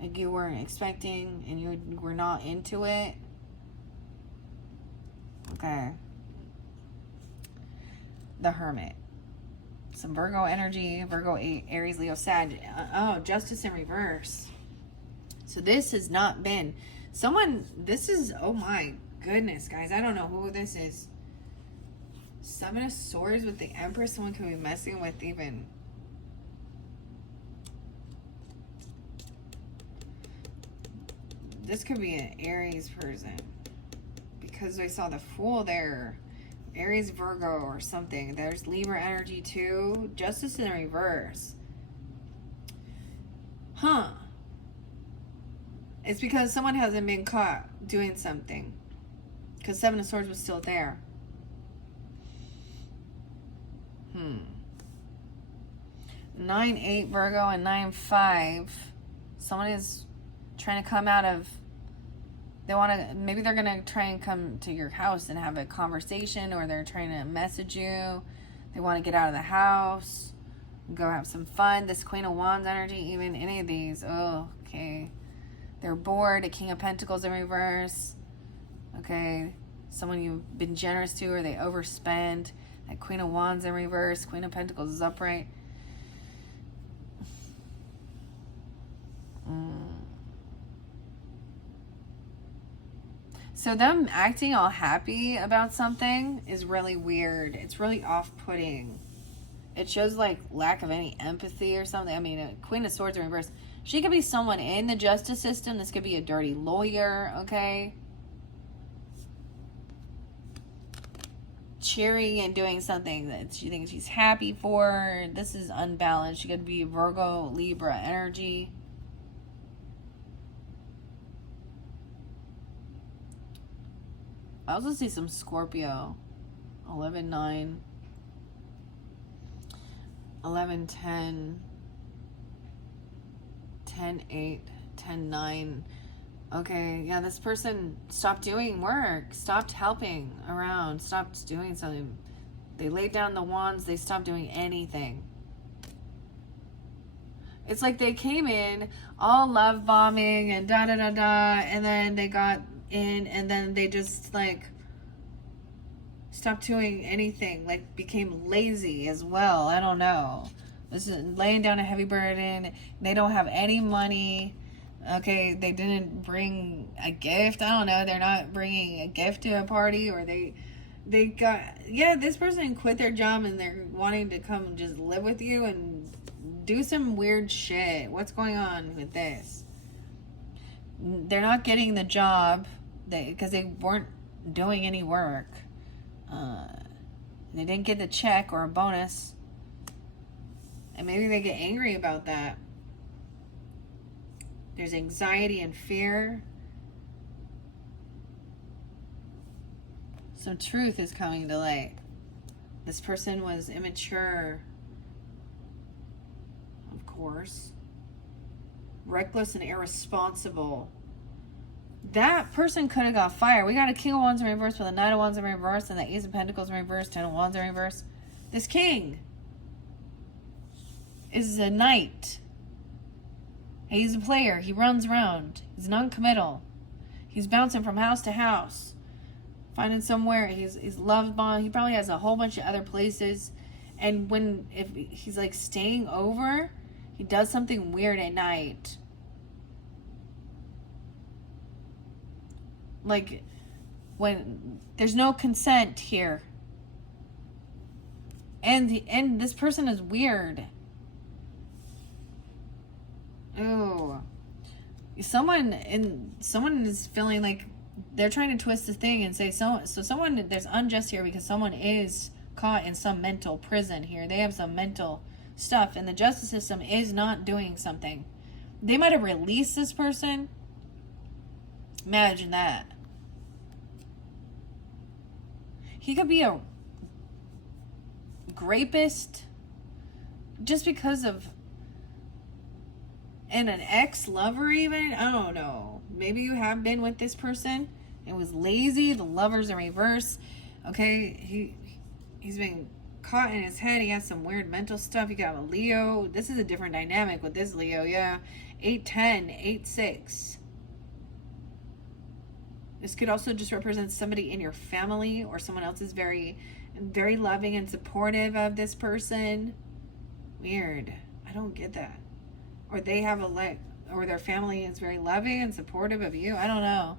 Like you weren't expecting and you were not into it. Okay. The Hermit. Some Virgo energy. Virgo, Aries, Leo, Sag. Oh, Justice in reverse. So this has not been... This is... Oh my goodness, guys. I don't know who this is. Seven of Swords with the Empress. Someone could be messing with even... This could be an Aries person. Because I saw the Fool there. Aries, Virgo, or something. There's Libra energy too. Justice in reverse. Huh. It's because someone hasn't been caught doing something. Because Seven of Swords was still there. 9-8 Virgo and 9-5. Someone is trying to come out of... Maybe they're going to try and come to your house and have a conversation, or they're trying to message you. They want to get out of the house, go have some fun. This Queen of Wands energy, even any of these. Oh, okay. They're bored. A King of Pentacles in reverse. Okay. Someone you've been generous to, or they overspend. That Queen of Wands in reverse. Queen of Pentacles is upright. So them acting all happy about something is really weird. It's really off-putting. It shows like lack of any empathy or something. I mean, a Queen of Swords in reverse. She could be someone in the justice system. This could be a dirty lawyer, okay? Cheering and doing something that she thinks she's happy for. This is unbalanced. She could be Virgo, Libra energy. I also see some Scorpio. 11-9. 11-10. 10-8. 10-9. Okay, yeah, this person stopped doing work. Stopped helping around. Stopped doing something. They laid down the wands. They stopped doing anything. It's like they came in all love bombing and da-da-da-da. And then they got in and then they just like stopped doing anything, like became lazy as well. I don't know. This is laying down a heavy burden. They don't have any money. Okay, they didn't bring a gift. I don't know. They're not bringing a gift to a party, or they got... Yeah, this person quit their job and they're wanting to come just live with you and do some weird shit. What's going on with this? They're not getting the job because they weren't doing any work. They didn't get the check or a bonus. And maybe they get angry about that. There's anxiety and fear. Some truth is coming to light. This person was immature. Of course. Reckless and irresponsible. That person could have got fired. We got a King of Wands in reverse with a Knight of Wands in reverse and the Ace of Pentacles in reverse, 10 of Wands in reverse. This king is a knight. He's a player. He runs around. He's non-committal. He's bouncing from house to house, finding somewhere. He's love bombed. He probably has a whole bunch of other places. And if he's like staying over, he does something weird at night. Like when there's no consent here. And this person is weird. Ooh. Someone is feeling like they're trying to twist the thing and say someone, there's unjust here because someone is caught in some mental prison here. They have some mental stuff and the justice system is not doing something. They might have released this person. Imagine that. He could be a rapist just because of, and an ex-lover even. I don't know. Maybe you have been with this person. It was lazy. The lover's in reverse. Okay, he's been caught in his head. He has some weird mental stuff. You got a Leo. This is a different dynamic with this Leo. Yeah, 8-10, 8-6. This could also just represent somebody in your family or someone else is very, very loving and supportive of this person. Weird. I don't get that. Or they have or their family is very loving and supportive of you. I don't know.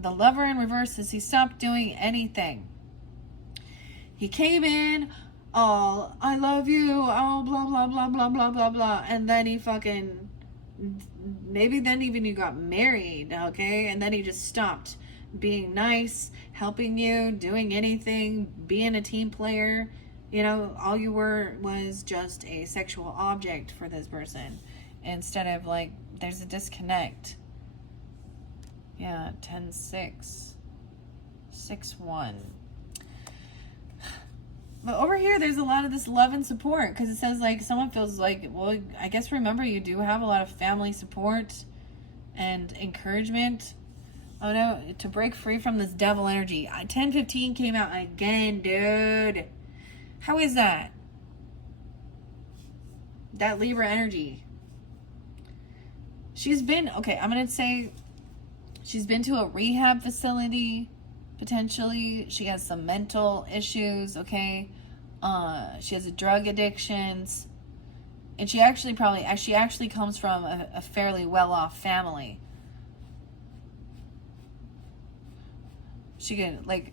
The lover in reverse is he stopped doing anything. He came in, all, I love you, oh, blah, blah, blah, blah, blah, blah, blah. And then he fucking, maybe then even you got married, okay? And then he just stopped being nice, helping you, doing anything, being a team player. You know, all you were was just a sexual object for this person. Instead of like, there's a disconnect. Yeah, 10-6. 6-1. But over here, there's a lot of this love and support because it says like someone feels like, well, I guess remember you do have a lot of family support and encouragement. Oh no, to break free from this devil energy. 10-15 came out again, dude. How is that? That Libra energy. She's been, okay, I'm going to say she's been to a rehab facility. Potentially, she has some mental issues, okay? She has drug addictions. And she actually comes from a fairly well-off family. She could, like,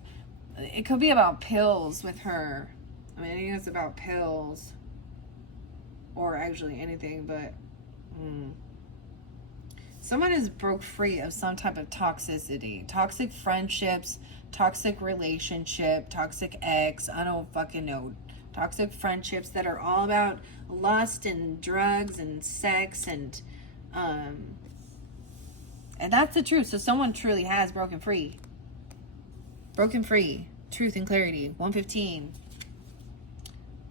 it could be about pills with her. I mean, I think it's about pills. Or actually anything, but... Someone is broke free of some type of toxicity. Toxic friendships, toxic relationship, toxic ex, I don't fucking know. Toxic friendships that are all about lust and drugs and sex and that's the truth. So someone truly has broken free. Broken free. Truth and clarity. 115.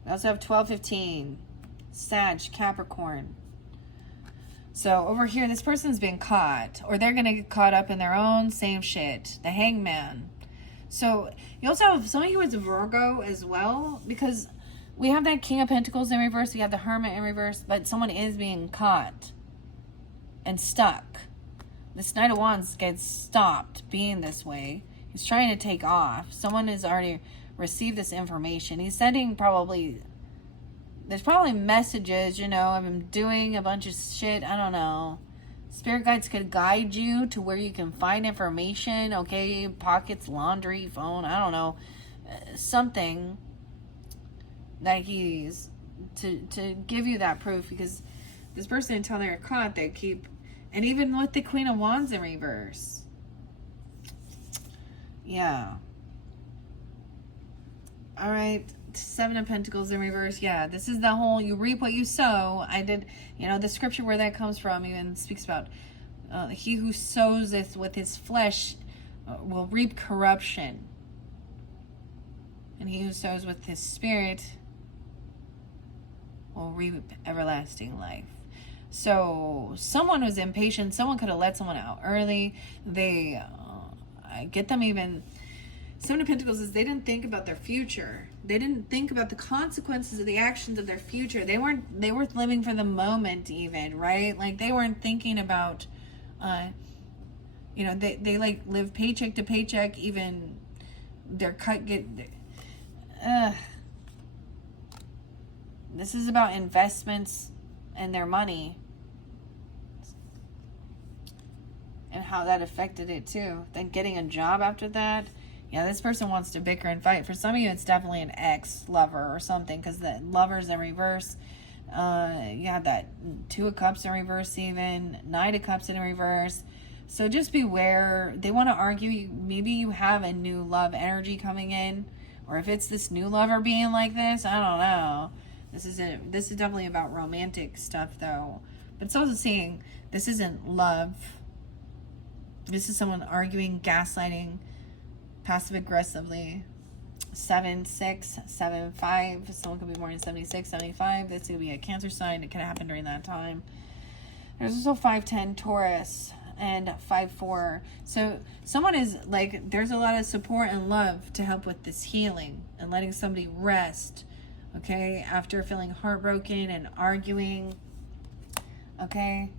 We also have 12-15. Sag, Capricorn. So over here, this person's been caught, or they're going to get caught up in their own same shit. The Hangman. So you also have some of you as a Virgo as well, because we have that King of Pentacles in reverse, we have the Hermit in reverse, but someone is being caught and stuck. This Knight of Wands gets stopped being this way. He's trying to take off. Someone has already received this information. He's sending there's probably messages, you know, of him doing a bunch of shit. I don't know. Spirit guides could guide you to where you can find information. Okay, pockets, laundry, phone, I don't know. Something that he's to give you that proof, because this person, until they're caught, they keep, and even with the Queen of Wands in reverse. Yeah. All right. 7 of Pentacles in reverse. Yeah, this is the whole you reap what you sow. I did, you know, the scripture where that comes from even speaks about he who soweth with his flesh will reap corruption, and he who sows with his spirit will reap everlasting life. So someone was impatient. Someone could have let someone out early. They I get them even Seven of Pentacles is they didn't think about their future. They didn't think about the consequences of the actions of their future. They were living for the moment even, right? Like they weren't thinking about, they like live paycheck to paycheck, even their cut this is about investments and their money and how that affected it too. Then getting a job after that. Yeah, this person wants to bicker and fight. For some of you, it's definitely an ex-lover or something, because the Lover's in reverse. You have that Two of Cups in reverse even. Knight of Cups in reverse. So just beware. They want to argue. Maybe you have a new love energy coming in. Or if it's this new lover being like this, I don't know. This is definitely about romantic stuff, though. But it's also saying this isn't love. This is someone arguing, gaslighting, passive aggressively. 7, 6, 7, 5. Someone could be born in 76, 75. This could be a Cancer sign. It could happen during that time. There's also 510 Taurus and 5-4. So someone is like, there's a lot of support and love to help with this healing and letting somebody rest. Okay, after feeling heartbroken and arguing. Okay,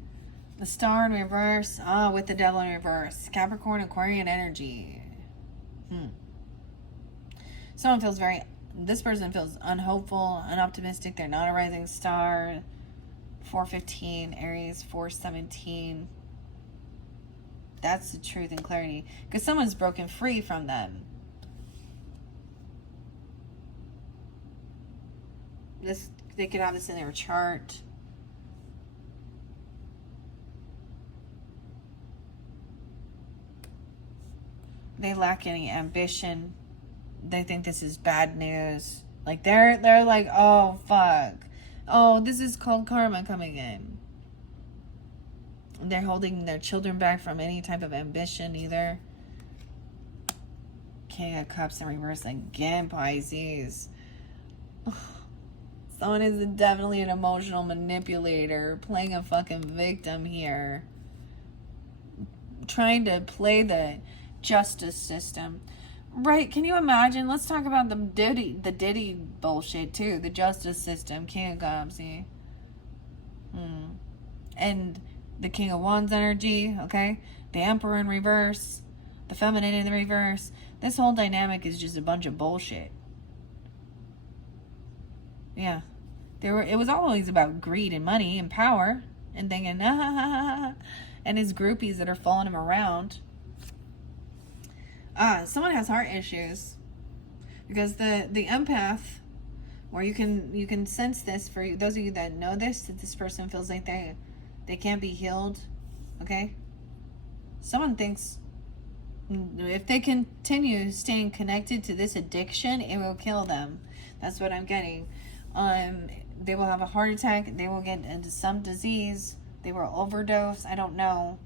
the Star in reverse. With the Devil in reverse. Capricorn, Aquarian energy. This person feels unhopeful, unoptimistic. They're not a rising star. 415, Aries, 417. That's the truth and clarity. Because someone's broken free from them. They could have this in their chart. They lack any ambition. They think this is bad news. Like they're like, oh fuck. Oh, this is called karma coming in. They're holding their children back from any type of ambition either. King of Cups in reverse again, Pisces. Someone is definitely an emotional manipulator, playing a fucking victim here. Trying to play the justice system. Right, can you imagine? Let's talk about the Diddy bullshit too. The justice system, King of Cups, see? And the King of Wands energy, okay? The Emperor in reverse. The Feminine in the reverse. This whole dynamic is just a bunch of bullshit. Yeah. It was always about greed and money and power. And thinking, and his groupies that are following him around. Someone has heart issues. Because the empath, or you can sense this, for those of you that know this, that this person feels like they can't be healed. Okay? Someone thinks if they continue staying connected to this addiction, it will kill them. That's what I'm getting. They will have a heart attack. They will get into some disease. They will overdose. I don't know.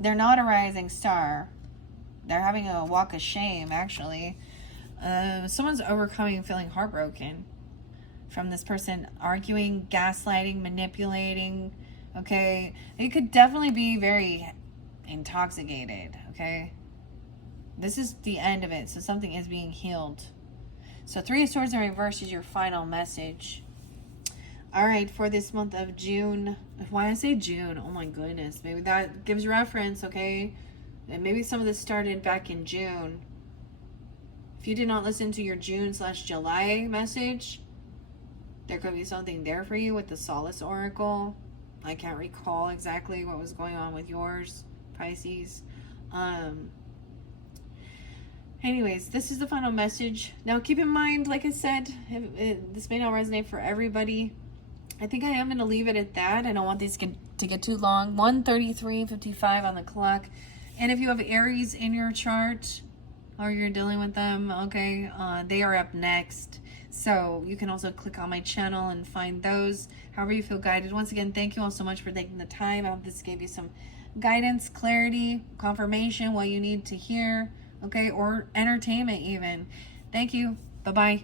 They're not a rising star. They're having a walk of shame, actually. Someone's overcoming feeling heartbroken from this person arguing, gaslighting, manipulating. Okay? It could definitely be very intoxicated. Okay? This is the end of it. So something is being healed. So 3 of Swords in reverse is your final message. All right, for this month of June. Why I say June? Oh my goodness. Maybe that gives reference, okay? And maybe some of this started back in June. If you did not listen to your June/July message, there could be something there for you with the Solace Oracle. I can't recall exactly what was going on with yours, Pisces. Anyways, this is the final message. Now, keep in mind, like I said, this may not resonate for everybody. I think I am going to leave it at that. I don't want these to get too long. 1:33:55 on the clock. And if you have Aries in your chart, or you're dealing with them, okay, they are up next. So you can also click on my channel and find those, however you feel guided. Once again, thank you all so much for taking the time. I hope this gave you some guidance, clarity, confirmation, what you need to hear. Okay, or entertainment even. Thank you. Bye-bye.